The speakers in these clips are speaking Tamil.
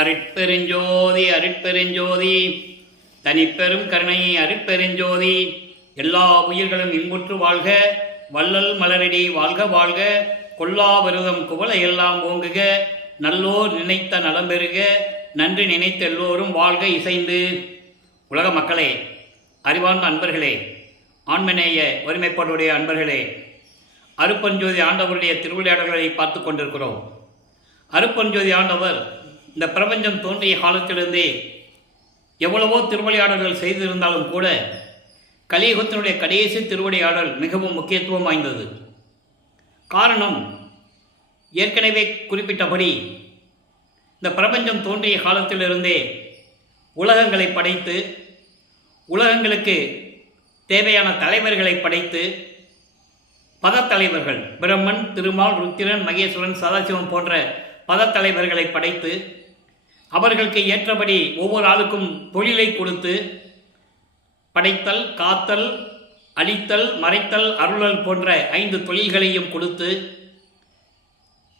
அருட்பெருஞ்சோதி அருட்பெருஞ்சோதி தனிப்பெரும் கருணை அருட்பெருஞ்சோதி. எல்லா உயிர்களும் இன்புற்று வாழ்க, வள்ளல் மலரடி வாழ்க வாழ்க, கொல்லா விரதம் குவளை எல்லாம் ஓங்குக, நல்லோர் நினைத்த நலம் பெறுக, நன்றி நினைத்த எல்லோரும் வாழ்க இசைந்து. உலக மக்களே, அறிவார்ந்த அன்பர்களே, ஆண்மநேய ஒருமைப்பாடுடைய அன்பர்களே, அருட்பெருஞ்சோதி ஆண்டவருடைய திருவிளையாடல்களை பார்த்து கொண்டிருக்கிறோம். அருட்பெருஞ்சோதி ஆண்டவர் இந்த பிரபஞ்சம் தோன்றிய காலத்திலிருந்தே எவ்வளவோ திருவிளையாடல்கள் செய்திருந்தாலும் கூட கலியுகத்தினுடைய கடைசி திருவிளையாடல் மிகவும் முக்கியத்துவம் வாய்ந்தது. காரணம், ஏற்கனவே குறிப்பிட்டபடி இந்த பிரபஞ்சம் தோன்றிய காலத்திலிருந்தே உலகங்களை படைத்து, உலகங்களுக்கு தேவையான தலைவர்களை படைத்து, பதத்தலைவர்கள் பிரம்மன், திருமால், ருத்திரன், மகேஸ்வரன், சதாசிவம் போன்ற பதத்தலைவர்களை படைத்து, அவர்களுக்கு ஏற்றபடி ஒவ்வொரு ஆளுக்கும் தொழிலை கொடுத்து, படைத்தல், காத்தல், அழித்தல், மறைத்தல், அருளல் போன்ற 5 தொழில்களையும் கொடுத்து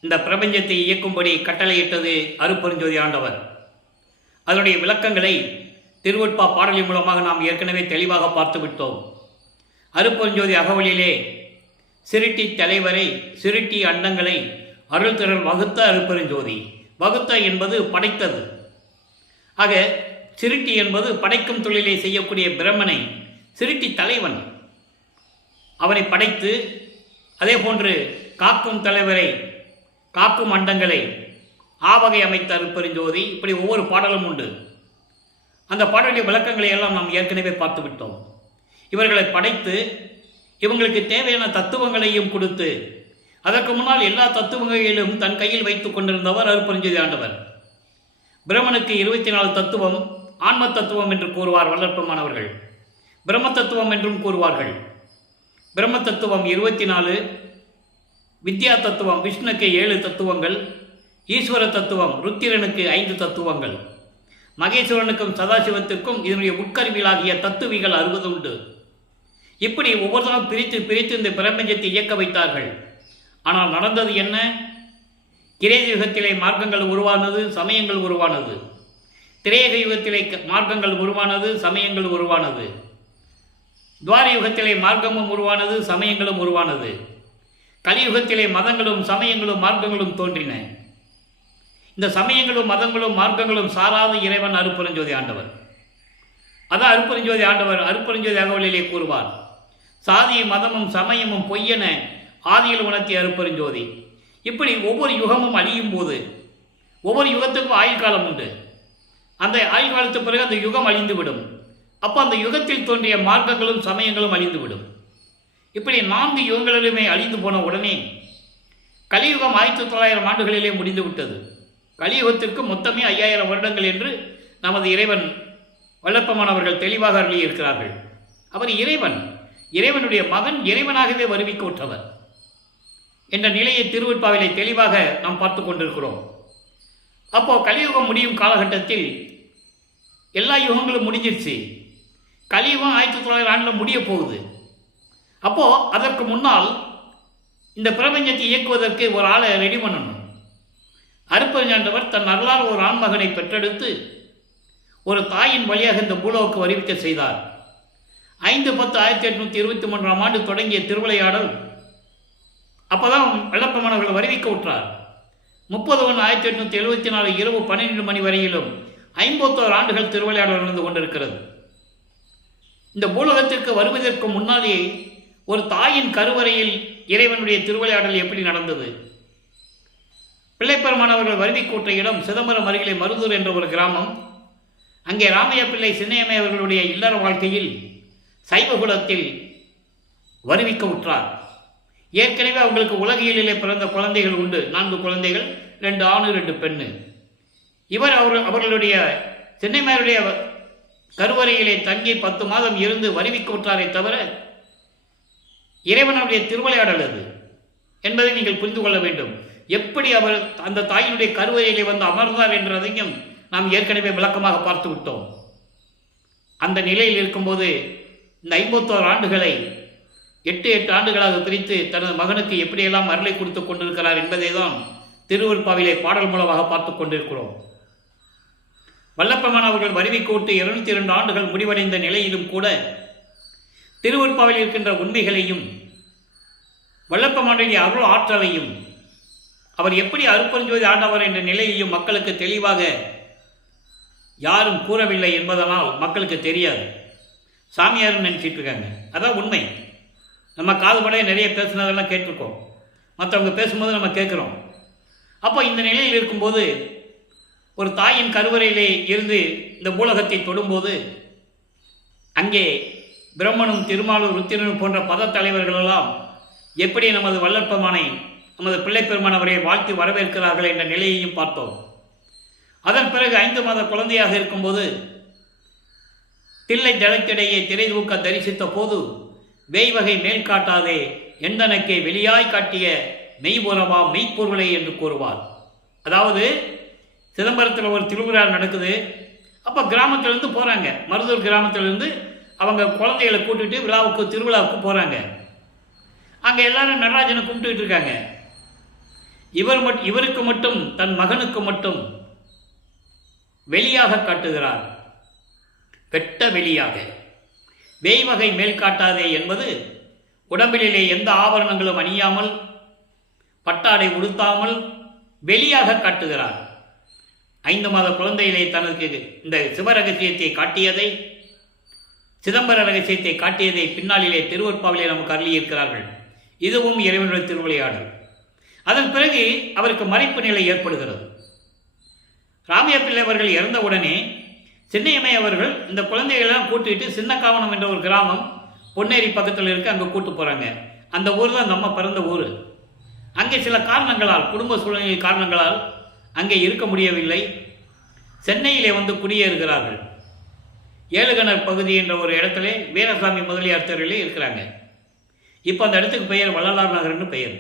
இந்த பிரபஞ்சத்தை இயக்கும்படி கட்டளையிட்டது அருட்பெருஞ்சோதி ஆண்டவர். அதனுடைய விளக்கங்களை திருவொட்பா பாடலி மூலமாக நாம் ஏற்கனவே தெளிவாக பார்த்துவிட்டோம். அருட்பெருஞ்சோதி அகவலிலே சிருட்டி தலைவரை, சிருட்டி அண்டங்களை அருள் திறன் வகுத்த அருட்பெருஞ்சோதி. வகுத்த என்பது படைத்தது. ஆக சிருட்டி என்பது படைக்கும் தொழிலை செய்யக்கூடிய பிரம்மனை, சிருட்டி தலைவன் அவனை படைத்து, அதே போன்று காக்கும் தலைவரை, காக்கும் அண்டங்களை ஆவகை அமைத்த அருட்பெருஞ்சோதி. இப்படி ஒவ்வொரு பாடலும் உண்டு. அந்த பாடலுடைய விளக்கங்களை எல்லாம் நாம் ஏற்கனவே பார்த்து விட்டோம். இவர்களை படைத்து இவங்களுக்கு தேவையான தத்துவங்களையும் கொடுத்து, அதற்கு முன்னால் எல்லா தத்துவங்களிலும் தன் கையில் வைத்துக் கொண்டிருந்தவர் அருட்பெருஞ்சோதி ஆண்டவர். பிரம்மனுக்கு 24 தத்துவம், ஆன்ம தத்துவம் என்று கூறுவார் வல்லற்பமானவர்கள். பிரம்ம தத்துவம் என்றும் கூறுவார்கள். பிரம்ம தத்துவம் 24, வித்யா தத்துவம் விஷ்ணுக்கு 7 தத்துவங்கள், ஈஸ்வர தத்துவம் ருத்திரனுக்கு 5 தத்துவங்கள், மகேஸ்வரனுக்கும் சதாசிவத்திற்கும் இதனுடைய உட்கருவிகளாகிய தத்துவிகள் 60 உண்டு. இப்படி ஒவ்வொருத்தரும் பிரித்து பிரித்து இந்த பிரபஞ்சத்தை இயக்க வைத்தார்கள். ஆனால் நடந்தது என்ன? கிரேக யுகத்திலே மார்க்கங்கள் உருவானது, சமயங்கள் உருவானது. திரேக யுகத்திலே மார்க்கங்கள் உருவானது, சமயங்கள் உருவானது. துவார யுகத்திலே மார்க்கமும் உருவானது, சமயங்களும் உருவானது. கலியுகத்திலே மதங்களும் சமயங்களும் மார்க்கங்களும் தோன்றின. இந்த சமயங்களும் மதங்களும் மார்க்கங்களும் சாராத இறைவன் அருட்பெருஞ்சோதி ஆண்டவர். அதான் அருட்பெருஞ்சோதி ஆண்டவர் அருட்பெருஞ்சோதி அகவலிலே கூறுவார், சாதி மதமும் சமயமும் பொய்யென ஆதியில் உணர்த்திய அருட்பெருஞ்சோதி. இப்படி ஒவ்வொரு யுகமும் அழியும் போது ஒவ்வொரு யுகத்துக்கும் ஆயுள் காலம் உண்டு. அந்த ஆயுள் காலத்துக்கு பிறகு அந்த யுகம் அழிந்துவிடும். அப்போ அந்த யுகத்தில் தோன்றிய மார்க்கங்களும் சமயங்களும் அழிந்துவிடும். இப்படி 4 யுகங்களிலுமே அழிந்து போன உடனே கலியுகம் 1900 ஆண்டுகளிலே முடிந்து விட்டது. கலியுகத்திற்கு மொத்தமே 5000 வருடங்கள் என்று நமது இறைவன் வல்லற்பமானவர்கள் தெளிவாக அருளியிருக்கிறார்கள். அவர் இறைவன், இறைவனுடைய மகன், இறைவனாகவே வருவிக்க உற்றவர் என்ற நிலையை திருவொட்பாவிலே தெளிவாக நாம் பார்த்து கொண்டிருக்கிறோம். அப்போ கலியுகம் முடியும் காலகட்டத்தில் எல்லா யுகங்களும் முடிஞ்சிருச்சு. கலியுகம் 1900 ஆண்டில் முடிய போகுது. அப்போ அதற்கு முன்னால் இந்த பிரபஞ்சத்தை இயக்குவதற்கு ஒரு ஆளை ரெடி பண்ணணும். அருட்பெருஞ்சாண்டவர் தன் அருளால் ஒரு ஆண்மகனை பெற்றெடுத்து ஒரு தாயின் வழியாக இந்த பூலோவுக்கு வருவிக்க செய்தார். 5/10/1823 ஆண்டு தொடங்கிய திருவிளையாடல் அப்போதான் வல்லற்பமானவர்கள் வருவிக்க உற்றார். 30/1/1874 இரவு 12 மணி வரையிலும் 51 ஆண்டுகள் திருவிளையாடல் நடந்து கொண்டிருக்கிறது. இந்த பூலோகத்திற்கு வருவதற்கு முன்னாலே ஒரு தாயின் கருவறையில் இறைவனுடைய திருவிளையாடல் எப்படி நடந்தது? பிள்ளைப்பெருமானவர்கள் வருவிக்கூட்ட இடம் சிதம்பரம் அருகிலே மருதூர் என்ற ஒரு கிராமம். அங்கே ராமையா பிள்ளை சின்னையம்மை அவர்களுடைய இல்லற வாழ்க்கையில் சைவகுலத்தில் வருவிக்க உற்றார். ஏற்கனவே அவங்களுக்கு உலகியலிலே பிறந்த குழந்தைகள் உண்டு. 4 குழந்தைகள், 2 ஆணு 2 பெண்ணு. இவர் அவர்களுடைய சின்னையம்மையுடைய கருவறையிலே தங்கி 10 மாதம் இருந்து வருவிக்க உற்றாரை தவிர இறைவனுடைய திருவிளையாடல் அது என்பதை நீங்கள் புரிந்து கொள்ள வேண்டும். எப்படி அவர் அந்த தாயினுடைய கருவறையிலே வந்து அமர்ந்தார் என்றதையும் நாம் ஏற்கனவே விளக்கமாக பார்த்து விட்டோம். அந்த நிலையில் இருக்கும்போது இந்த 51 ஆண்டுகளை 8 ஆண்டுகளாக பிரித்து தனது மகனுக்கு எப்படியெல்லாம் அருளை கொடுத்து கொண்டிருக்கிறார் என்பதை தான் திருவொட்பாவிலே பாடல் மூலமாக பார்த்து கொண்டிருக்கிறோம். வல்லப்பெருமான் அவர்கள் வருவிக்கோட்டு 202 ஆண்டுகள் முடிவடைந்த நிலையிலும் கூட திருவருட்பாவில் இருக்கின்ற உண்மைகளையும் வல்லப்பெருமானுடைய அருள் ஆற்றலையும் அவர் எப்படி அருட்பெருஞ்சோதி ஆண்டவர் என்ற நிலையையும் மக்களுக்கு தெளிவாக யாரும் கூறவில்லை என்பதனால் மக்களுக்கு தெரியாது. சாமியார்னு நினச்சிட்டு இருக்காங்க. அதான் உண்மை. நம்ம காதுபடைய நிறைய பேசுனதெல்லாம் கேட்டிருக்கோம். மற்றவங்க பேசும்போது நம்ம கேட்குறோம். அப்போ இந்த நிலையில் இருக்கும்போது ஒரு தாயின் கருவறையிலே இருந்து இந்த பூலகத்தை தொடும்போது அங்கே பிரம்மனும் திருமாலும் ருத்திரனும் போன்ற பத தலைவர்களெல்லாம் எப்படி நமது வல்லற்பெருமானை நமது பிள்ளைப்பெருமான் அவரை வாழ்த்தி வரவேற்கிறார்கள் என்ற நிலையையும் பார்த்தோம். அதன் பிறகு 5 மாத குழந்தையாக இருக்கும்போது தில்லை ஜலத்திடையே திரை தூக்க தரிசித்த போது வேய்வகை மேல் காட்டாதே எந்தனக்கே வெளியாய் காட்டிய மெய்புறவா மெய்ப்பொருளை என்று கூறுவார். அதாவது சிதம்பரத்தில் ஒரு திருவிழா நடக்குது. அப்போ கிராமத்திலேருந்து போகிறாங்க, மருதூர் கிராமத்திலேருந்து அவங்க குழந்தைகளை கூட்டிட்டு திருவிழாவுக்கு போகிறாங்க. அங்கே எல்லாரும் நடராஜனை கும்பிட்டுக்கிட்டு இருக்காங்க. இவருக்கு மட்டும் தன் மகனுக்கு மட்டும் வெளியாக காட்டுகிறார். வெட்ட வெளியாக. வேய்வகை மேல் காட்டாதே என்பது உடம்பிலே எந்த ஆபரணங்களும் அணியாமல் பட்டாடை உடுத்தாமல் வெளியாக காட்டுகிறார். 5 மாத குழந்தையிலே தனக்கு இந்த சிவரகசியத்தை காட்டியதை, சிதம்பர ரகசியத்தை காட்டியதை பின்னாளிலே திருவருட்பாவிலே நமக்கு அருளியிருக்கிறார்கள். இதுவும் இறைவனுடைய திருவிளையாடல். அதன் பிறகு அவருக்கு மறைப்பு நிலை ஏற்படுகிறது. ராமையா பிள்ளை அவர்கள் இறந்தவுடனே சின்னையம்மை அவர்கள் இந்த குழந்தைகளெல்லாம் கூட்டிட்டு சின்னக்காவனம் என்ற ஒரு கிராமம் பொன்னேரி பக்கத்தில் இருக்க அங்கே கூட்டு போகிறாங்க. அந்த ஊர் தான் நம்ம பிறந்த ஊர். அங்கே சில காரணங்களால், குடும்ப சூழ்நிலை காரணங்களால் அங்கே இருக்க முடியவில்லை. சென்னையிலே வந்து குடியேறுகிறார்கள். ஏழுகணர் பகுதி என்ற ஒரு இடத்துல வீரசாமி முதலியார் தெருவிலே இருக்கிறாங்க. இப்போ அந்த இடத்துக்கு பெயர் வள்ளலார் நகர்னு பெயர்.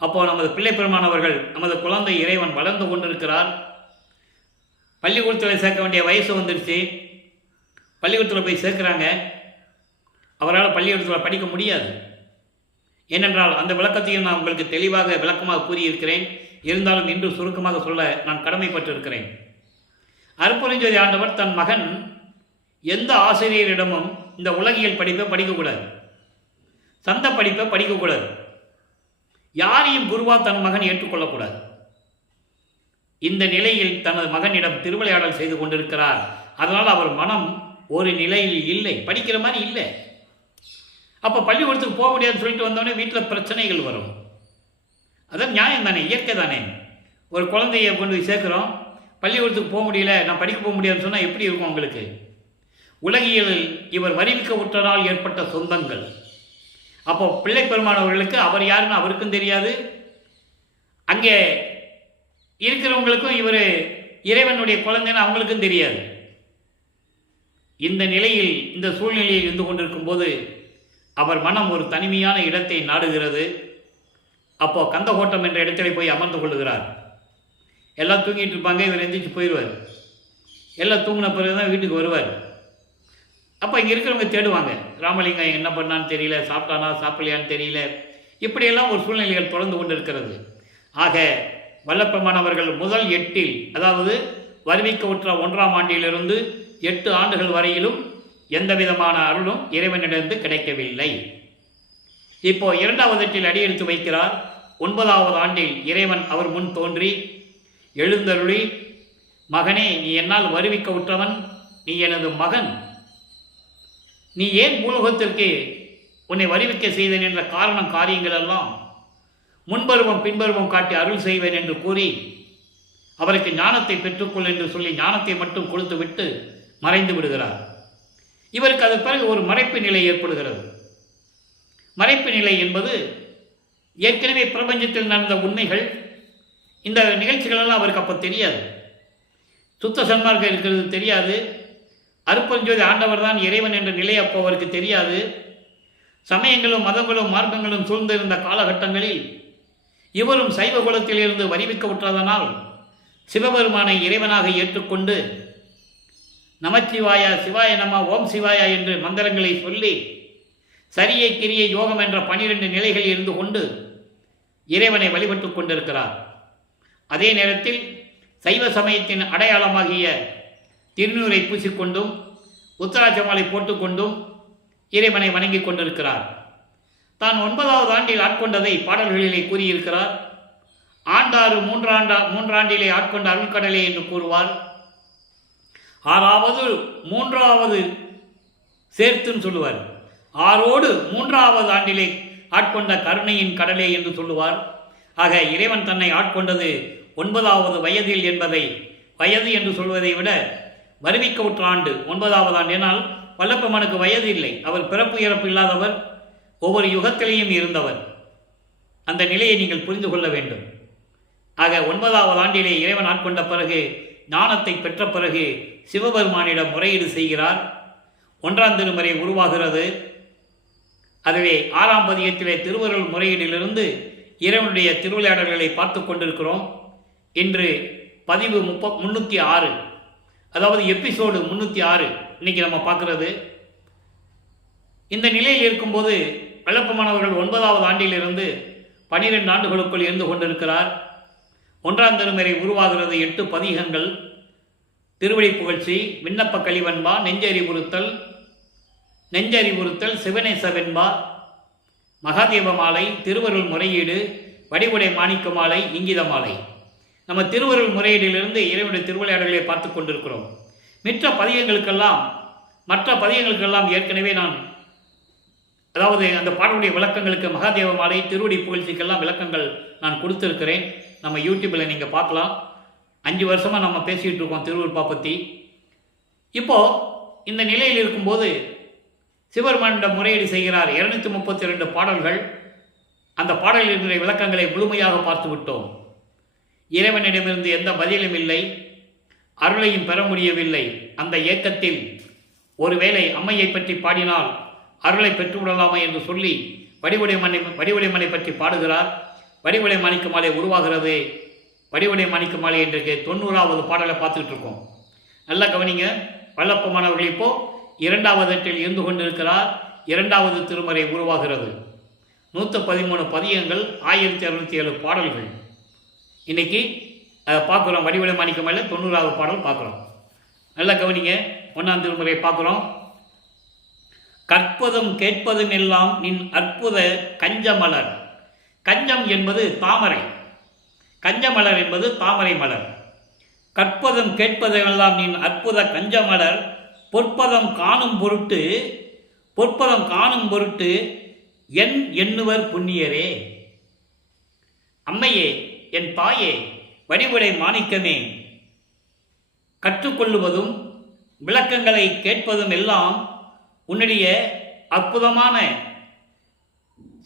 அப்போது நமது பிள்ளைப்பெருமான் அவர்கள், நமது குழந்தை இறைவன் வளர்ந்து கொண்டிருக்கிறார். பள்ளிக்கூடத்தில் சேர்க்க வேண்டிய வயசு வந்துடுச்சு. பள்ளிக்கூடத்தில் போய் சேர்க்குறாங்க. அவரால் பள்ளிக்கூடத்தில் படிக்க முடியாது. ஏனென்றால் அந்த விளக்கத்தையும் நான் உங்களுக்கு தெளிவாக விளக்கமாக கூறியிருக்கிறேன். இருந்தாலும் இன்று சுருக்கமாக சொல்ல நான் கடமைப்பட்டிருக்கிறேன். அருட்பெருஞ்சோதி ஆண்டவர் தன் மகன் எந்த ஆசிரியரிடமும் இந்த உலகியல் படிப்பை படிக்கக்கூடாது, சந்த படிப்பை படிக்கக்கூடாது, யாரையும் குருவா தன் மகன் ஏற்றுக்கொள்ளக்கூடாது. இந்த நிலையில் தனது மகனிடம் திருவிளையாடல் செய்து கொண்டிருக்கிறார். அதனால் அவர் மனம் ஒரு நிலையில் இல்லை, படிக்கிற மாதிரி இல்லை. அப்போ பள்ளிக்கூடத்துக்கு போக முடியாதுன்னு சொல்லிட்டு வந்தோடனே வீட்டில் பிரச்சனைகள் வரும். அதான் நியாயம் தானே, இயற்கை தானே. ஒரு குழந்தைய கொண்டு போய் சேர்க்குறோம், பள்ளிக்கூடத்துக்கு போக முடியல, நான் படிக்க போக முடியாதுன்னு சொன்னால் எப்படி இருக்கும் உங்களுக்கு? உலகியலில் இவர் வருவிக்க விட்டதால் ஏற்பட்ட சொந்தங்கள். அப்போ பிள்ளைப்பெருமான் அவர்களுக்கு அவர் யாருன்னு அவருக்கும் தெரியாது, அங்கே இருக்கிறவங்களுக்கும் இவர் இறைவனுடைய குழந்தைன்னு அவங்களுக்கும் தெரியாது. இந்த நிலையில், இந்த சூழ்நிலையில் இருந்து கொண்டிருக்கும் போது அவர் மனம் ஒரு தனிமையான இடத்தை நாடுகிறது. அப்போ கந்தகோட்டம் என்ற இடத்துல போய் அமர்ந்து கொள்ளுகிறார். எல்லாம் தூங்கிட்டு இருப்பாங்க, இவர் எந்திரிச்சு போயிடுவார். எல்லாம் தூங்கின பிறகு தான் வீட்டுக்கு வருவார். அப்போ இங்கே இருக்கிறவங்க தேடுவாங்க, ராமலிங்கம் என்ன பண்ணான்னு தெரியல, சாப்பிட்டானா சாப்பிடலையான்னு தெரியல. இப்படியெல்லாம் ஒரு சூழ்நிலைகள் தொடர்ந்து கொண்டு இருக்கிறது. ஆக வல்லப்பெருமான் அவர்கள் முதல் 8 அதாவது வருவிக்க உற்ற 1ஆம் ஆண்டிலிருந்து 8 ஆண்டுகள் வரையிலும் எந்த விதமான அருளும் இறைவனிடந்து கிடைக்கவில்லை. இப்போ 2வது எட்டில் அடியெடுத்து வைக்கிறார். 9வது ஆண்டில் இறைவன் அவர் முன் தோன்றி எழுந்தருளி, மகனே, நீ என்னால் வருவிக்க உற்றவன், நீ எனது மகன், நீ ஏன் பூலோகத்திற்கு உன்னை வருவிக்க செய்தேன் என்ற காரியங்கள் எல்லாம் முன்பருவம் பின்பருவம் காட்டி அருள் செய்வேன் என்று கூறி அவருக்கு ஞானத்தை பெற்றுக்கொள் என்று சொல்லி ஞானத்தை மட்டும் கொடுத்து விட்டு மறைந்து விடுகிறார். இவருக்கு அதன் பிறகு ஒரு மறைப்பு நிலை ஏற்படுகிறது. மறைப்பு நிலை என்பது ஏற்கனவே பிரபஞ்சத்தில் நடந்த உண்மைகள், இந்த நிகழ்ச்சிகளெல்லாம் அவருக்கு அப்போ தெரியாது. சுத்த சன்மார்க்கம் இருக்கிறது தெரியாது. அருட்பெருஞ்சோதி ஆண்டவர் தான் இறைவன் என்ற நிலை அப்போ அவருக்கு தெரியாது. சமயங்களும் மதங்களும் மார்க்கங்களும் சூழ்ந்திருந்த காலகட்டங்களில் இவரும் சைவ குலத்திலிருந்து வருவிக்க விட்டதனால் சிவபெருமானை இறைவனாக ஏற்றுக்கொண்டு நமச்சிவாய, சிவாய நம, ஓம் சிவாயா என்று மந்திரங்களை சொல்லி சரியை கிரியை யோகம் என்ற 12 நிலைகளில் இருந்து கொண்டு இறைவனை வழிபட்டு கொண்டிருக்கிறார். அதே நேரத்தில் சைவ சமயத்தின் அடையாளமாகிய திருநூரை பூசிக்கொண்டும் உத்தராட்ச மாலை போட்டுக்கொண்டும் இறைவனை வணங்கி கொண்டிருக்கிறார். தான் 9வது ஆண்டில் ஆட்கொண்டதை பாடல்களிலே கூறியிருக்கிறார். ஆண்டாறு மூன்றாண்டிலே ஆட்கொண்ட அருள்கடலே என்று கூறுவார். 6வது 3வது சேர்த்துன்னு சொல்லுவார். 6ஓடு 3வது ஆண்டிலே ஆட்கொண்ட கருணையின் கடலே என்று சொல்லுவார். ஆக இறைவன் தன்னை ஆட்கொண்டது 9வது வயதில் என்பதை, வயது என்று சொல்வதை விட வருவிக்க உற்ற ஆண்டு 9வது ஆண்டு. ஏனால் வல்லப்பெருமானுக்கு வயது இல்லை, அவர் பிறப்பு இறப்பு இல்லாதவர், ஒவ்வொரு யுகத்திலேயும் இருந்தவர். அந்த நிலையை நீங்கள் புரிந்து கொள்ள வேண்டும். ஆக 9வது ஆண்டிலே இறைவன் ஆட்கொண்ட பிறகு, ஞானத்தை பெற்ற பிறகு சிவபெருமானிடம் முறையீடு செய்கிறார். 1ஆம் திருமுறை உருவாகிறது. அதுவே 6ஆம் பதிகத்திலே திருவருள் முறையீடிலிருந்து இறைவனுடைய திருவிளையாடல்களை பார்த்து கொண்டிருக்கிறோம். இன்று பதிவு 306, அதாவது எபிசோடு 306 இன்னைக்கு நம்ம பார்க்கிறது. இந்த நிலையில் இருக்கும்போது வல்லப்பெருமானவர்கள் 9வது ஆண்டிலிருந்து 12 ஆண்டுகளுக்குள் இருந்து கொண்டிருக்கிறார். 1ஆம் திருமுறை உருவாகிறது. 8 பதிகங்கள்: திருவடி புகழ்ச்சி, விண்ணப்ப கலிவன்பா, நெஞ்சறிவுறுத்தல், சிவனேச வெண்பா, மகாதேவ மாலை, திருவருள் முறையீடு, வடிவுடை மாணிக்க மாலை, இங்கித மாலை. நம்ம திருவருள் முறையீடிலிருந்து இறைவனுடைய திருவிளையாடல்களை பார்த்து கொண்டிருக்கிறோம். மற்ற பதிகங்களுக்கெல்லாம் ஏற்கனவே அதாவது அந்த பாடலுடைய விளக்கங்களுக்கு, மகாதேவ மாலை, திருவடி புகழ்ச்சிக்கெல்லாம் விளக்கங்கள் நான் கொடுத்துருக்கிறேன். நம்ம யூடியூப்பில் நீங்கள் பார்க்கலாம். 5 வருஷமாக நம்ம பேசிகிட்டு இருக்கோம் திருவருட்பா பற்றி. இப்போது இந்த நிலையில் இருக்கும்போது சிவபெருமானிடம் முறையீடு செய்கிறார். 232 பாடல்கள். அந்த பாடல்களுடைய விளக்கங்களை முழுமையாக பார்த்து விட்டோம். இறைவனிடமிருந்து எந்த பதிலும் இல்லை, அருளையும் பெற முடியவில்லை. அந்த ஏக்கத்தில் ஒருவேளை அம்மையை பற்றி பாடினால் அருளை பெற்றுவிடலாமா என்று சொல்லி வடிவுடை பற்றி பாடுகிறார். வடிவுடை மாணிக்க மாலை உருவாகிறது. வடிவுடை மாணிக்க மாலை இன்றைக்கு 90வது பாடலை பார்த்துக்கிட்டு இருக்கோம். நல்லா கவனிங்க. வல்லப்பெருமானவர்கள் இப்போ 2வது எட்டில் இருந்து கொண்டிருக்கிறார். 2வது திருமுறை உருவாகிறது. 113 பதிகங்கள், 1207 பாடல்கள். இன்னைக்கு அதை பார்க்குறோம். வடிவுடை மாணிக்க மாலை 90வது பாடல் பார்க்குறோம். நல்லா கவனிங்க. 1ஆம் திருமுறை பார்க்குறோம். கற்பதும் கேட்பதும் எல்லாம் நின் அற்புத கஞ்சமலர். கஞ்சம் என்பது தாமரை, கஞ்சமலர் என்பது தாமரை மலர். கற்பதும் கேட்பதெல்லாம் நின் அற்புத கஞ்சமலர், பொற்பதம் காணும் பொருட்டு என் எண்ணுவர் புண்ணியரே. அம்மையே, என் தாயே, வடிவுடை மாணிக்கமே, கற்றுக்கொள்ளுவதும் விளக்கங்களை கேட்பதும் எல்லாம் உன்னுடைய அற்புதமான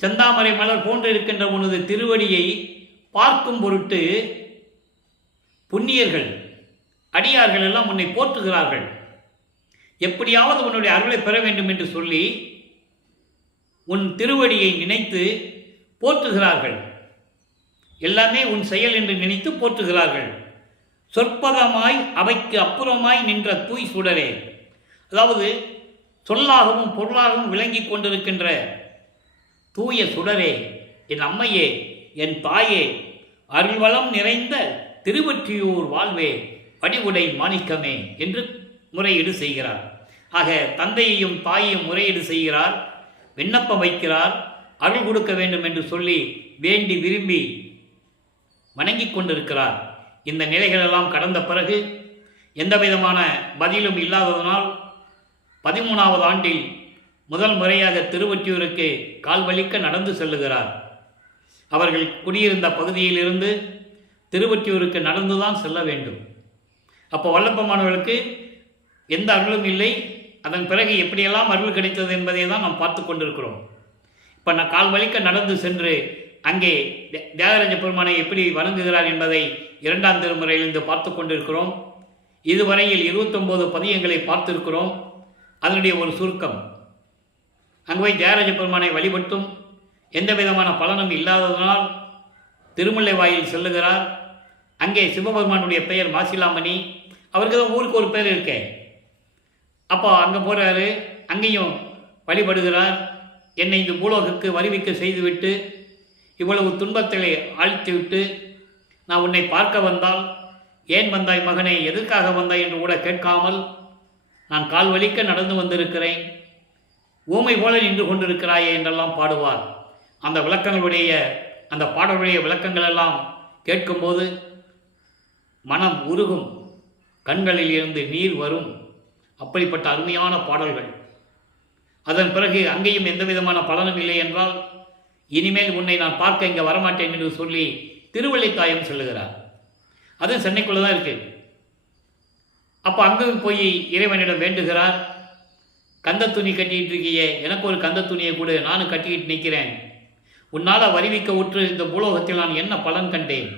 செந்தாமரை மலர் போன்று இருக்கின்ற உனது திருவடியை பார்க்கும் பொருட்டு புண்ணியர்கள், அடியார்கள் எல்லாம் உன்னை போற்றுகிறார்கள். எப்படியாவது உன்னுடைய அருளை பெற வேண்டும் என்று சொல்லி உன் திருவடியை நினைத்து போற்றுகிறார்கள். எல்லாமே உன் செயல் என்று நினைத்து போற்றுகிறார்கள். சொற்பதமாய் அவைக்கு அப்புறமாய் நின்ற தூய் சுடரே, அதாவது சொல்லாகவும் பொருளாகவும் விளங்கி கொண்டிருக்கின்ற தூய சுடரே, என் அம்மையே, என் தாயே, அருள்வளம் நிறைந்த திருவொற்றியூர் வாழ்வே, வடிவுடை மாணிக்கமே என்று முறையீடு செய்கிறார். ஆக தந்தையையும் தாயையும் முறையீடு செய்கிறார், விண்ணப்பம் வைக்கிறார். அருள் கொடுக்க வேண்டும் என்று சொல்லி வேண்டி விரும்பி வணங்கி கொண்டிருக்கிறார். இந்த நிலைகளெல்லாம் கடந்த பிறகு எந்த விதமான பதிலும் இல்லாததனால் 13வது ஆண்டில் முதல் முறையாக திருவொற்றியூருக்கு கால்வலிக்க நடந்து செல்லுகிறார். அவர்கள் குடியிருந்த பகுதியிலிருந்து திருவொற்றியூருக்கு நடந்துதான் செல்ல வேண்டும். அப்போ வல்லப்பெருமானவர்களுக்கு எந்த அருளும் இல்லை. அதன் பிறகு எப்படியெல்லாம் அருள் கிடைத்தது என்பதை தான் நாம் பார்த்து கொண்டிருக்கிறோம். இப்போ நான் கால்வலிக்க நடந்து சென்று அங்கே தியாகராஜ பெருமானை எப்படி வணங்குகிறார் என்பதை 2ஆம் திருமுறையிலிருந்து பார்த்து கொண்டிருக்கிறோம். இதுவரையில் 29 பதியங்களை பார்த்திருக்கிறோம். அதனுடைய ஒரு சுருக்கம். அங்கே போய் தியாகராஜ பெருமானை வழிபட்டும் எந்த விதமான பலனும் இல்லாததனால் திருமுல்லை வாயில் செல்லுகிறார். அங்கே சிவபெருமானுடைய பெயர் மாசிலாமணி. அவருக்கு தான் ஊருக்கு ஒரு பேர் இருக்கே. அப்போ அங்கே போகிறாரு, அங்கேயும் வழிபடுகிறார். என்னை இந்த பூலோகத்துக்கு வருவிக்க ஏன் வந்தாய் மகனே, எதற்காக வந்தாய் என்று கூட கேட்காமல் நான் கால் வலிக்க நடந்து வந்திருக்கிறேன், ஊமை போல நின்று கொண்டிருக்கிறாயே என்றெல்லாம் பாடுவார். அந்த விளக்கங்களுடைய அந்த பாடலுடைய விளக்கங்கள் எல்லாம் கேட்கும்போது மனம் உருகும், கண்களில் இருந்து நீர் வரும். அப்படிப்பட்ட அருமையான பாடல்கள். அதன் பிறகு அங்கேயும் எந்த விதமான பலனும் இல்லை என்றால், இனிமேல் உன்னை நான் பார்க்க இங்கே வரமாட்டேன் என்று சொல்லி திருவள்ளித்தாயம் சொல்லுகிறார். அதுவும் சென்னைக்குள்ளே தான் இருக்குது. அப்போ அங்கும் போய் இறைவனிடம் வேண்டுகிறார், கந்த துணி கட்டிக்கிட்டு இருக்கியே, எனக்கு ஒரு கந்த துணியை கூட நானும் கட்டிக்கிட்டு நிற்கிறேன், உன்னால் வருவிக்க உற்று இந்த பூலோகத்தில் நான் என்ன பலன் கண்டேன்,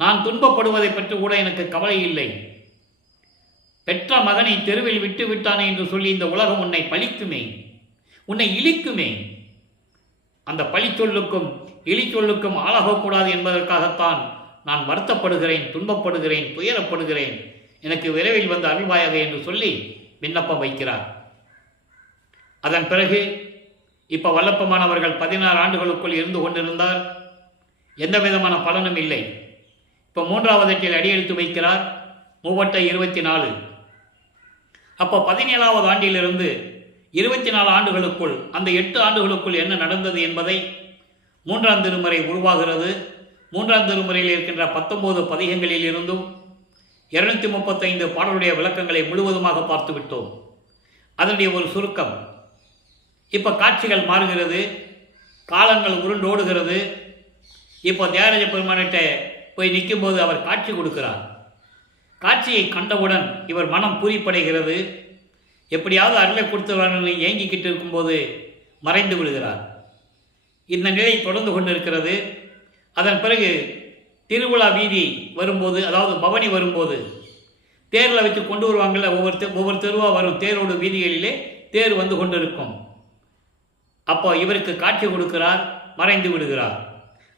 நான் துன்பப்படுவதை பற்றி கூட எனக்கு கவலை இல்லை, பெற்ற மகனை தெருவில் விட்டு விட்டானே என்று சொல்லி இந்த உலகம் உன்னை பழிக்குமே, உன்னை இழிக்குமே, அந்த பழிச்சொல்லுக்கும் இழிச்சொல்லுக்கும் ஆளாகக்கூடாது என்பதற்காகத்தான் நான் வருத்தப்படுகிறேன், துன்பப்படுகிறேன், துயரப்படுகிறேன், எனக்கு விரைவில் வந்து அருள்வாயாக என்று சொல்லி விண்ணப்பம் வைக்கிறார். அதன் பிறகு இப்போ வல்லப்பமானவர்கள் 16 ஆண்டுகளுக்குள் இருந்து கொண்டிருந்தார். எந்த விதமான பலனும் இல்லை. இப்போ 3வது எட்டில் அடியெடுத்து வைக்கிறார். 3/24. அப்போ 17வது ஆண்டிலிருந்து 24 ஆண்டுகளுக்குள், அந்த 8 ஆண்டுகளுக்குள் என்ன நடந்தது என்பதை 3ஆம் திருமுறை உருவாகிறது. 3ஆம் திருமுறையில் இருக்கின்ற 19 பதிகங்களில் இருந்தும் 235 பாடலுடைய விளக்கங்களை முழுவதுமாக பார்த்து விட்டோம். அதனுடைய ஒரு சுருக்கம். இப்போ காட்சிகள் மாறுகிறது, காலங்கள் உருண்டோடுகிறது. இப்போ தியாகராஜ பெருமானிட்ட போய் நிற்கும்போது அவர் காட்சி கொடுக்கிறார். காட்சியை கண்டவுடன் இவர் மனம் பூரிப்படைகிறது. எப்படியாவது அருளை கொடுத்துவார்னு ஏங்கிக்கிட்டு இருக்கும்போது மறைந்து விடுகிறார். இந்த நிலை தொடர்ந்து கொண்டிருக்கிறது. அதன் பிறகு திருவிழா வீதி வரும்போது, அதாவது பவனி வரும்போது, தேரில் வச்சு கொண்டு வருவாங்கள்ல, ஒவ்வொரு தெருவாக வரும், தேரோடு வீதிகளிலே தேர் வந்து கொண்டிருக்கும். அப்போ இவருக்கு காட்சி கொடுக்கிறார், மறைந்து விடுகிறார்.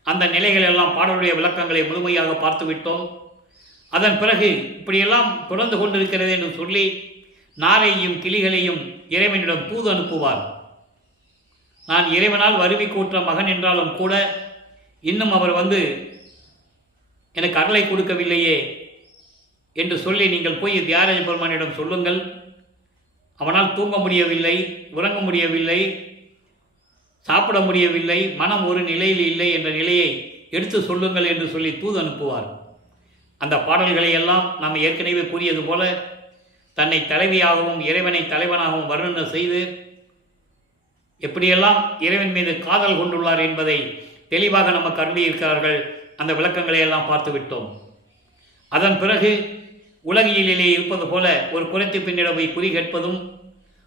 அந்த நிலைகள் எல்லாம் பாடலுடைய விளக்கங்களை முழுமையாக பார்த்து விட்டோம். அதன் பிறகு இப்படியெல்லாம் தொடர்ந்து கொண்டிருக்கிறது என்று சொல்லி நாரையும் கிளிகளையும் இறைவனிடம் தூது அனுப்புவார். நான் இறைவனால் வருவி கூற்ற மகன் என்றாலும் கூட இன்னும் அவர் வந்து எனக்கு அருளை கொடுக்கவில்லையே என்று சொல்லி நீங்கள் போய் தியாகராஜ பெருமானிடம் சொல்லுங்கள், அவனால் தூங்க முடியவில்லை, உறங்க முடியவில்லை, சாப்பிட முடியவில்லை, மனம் ஒரு நிலையில் இல்லை என்ற நிலையை எடுத்து சொல்லுங்கள் என்று சொல்லி தூது அனுப்புவார். அந்த பாடல்களை எல்லாம் நாம் ஏற்கனவே கூறியது போல தன்னை தலைவியாகவும் இறைவனை தலைவனாகவும் வர்ணனை செய்து எப்படியெல்லாம் இறைவன் மீது காதல் கொண்டுள்ளார் என்பதை தெளிவாக நமக்கு அருளியிருக்கிறார்கள். அந்த விளக்கங்களை எல்லாம் பார்த்து விட்டோம். அதன் பிறகு உலகியலிலே இருப்பது போல ஒரு குறைத்து பின்னிடம் போய் குறி கேட்பதும்,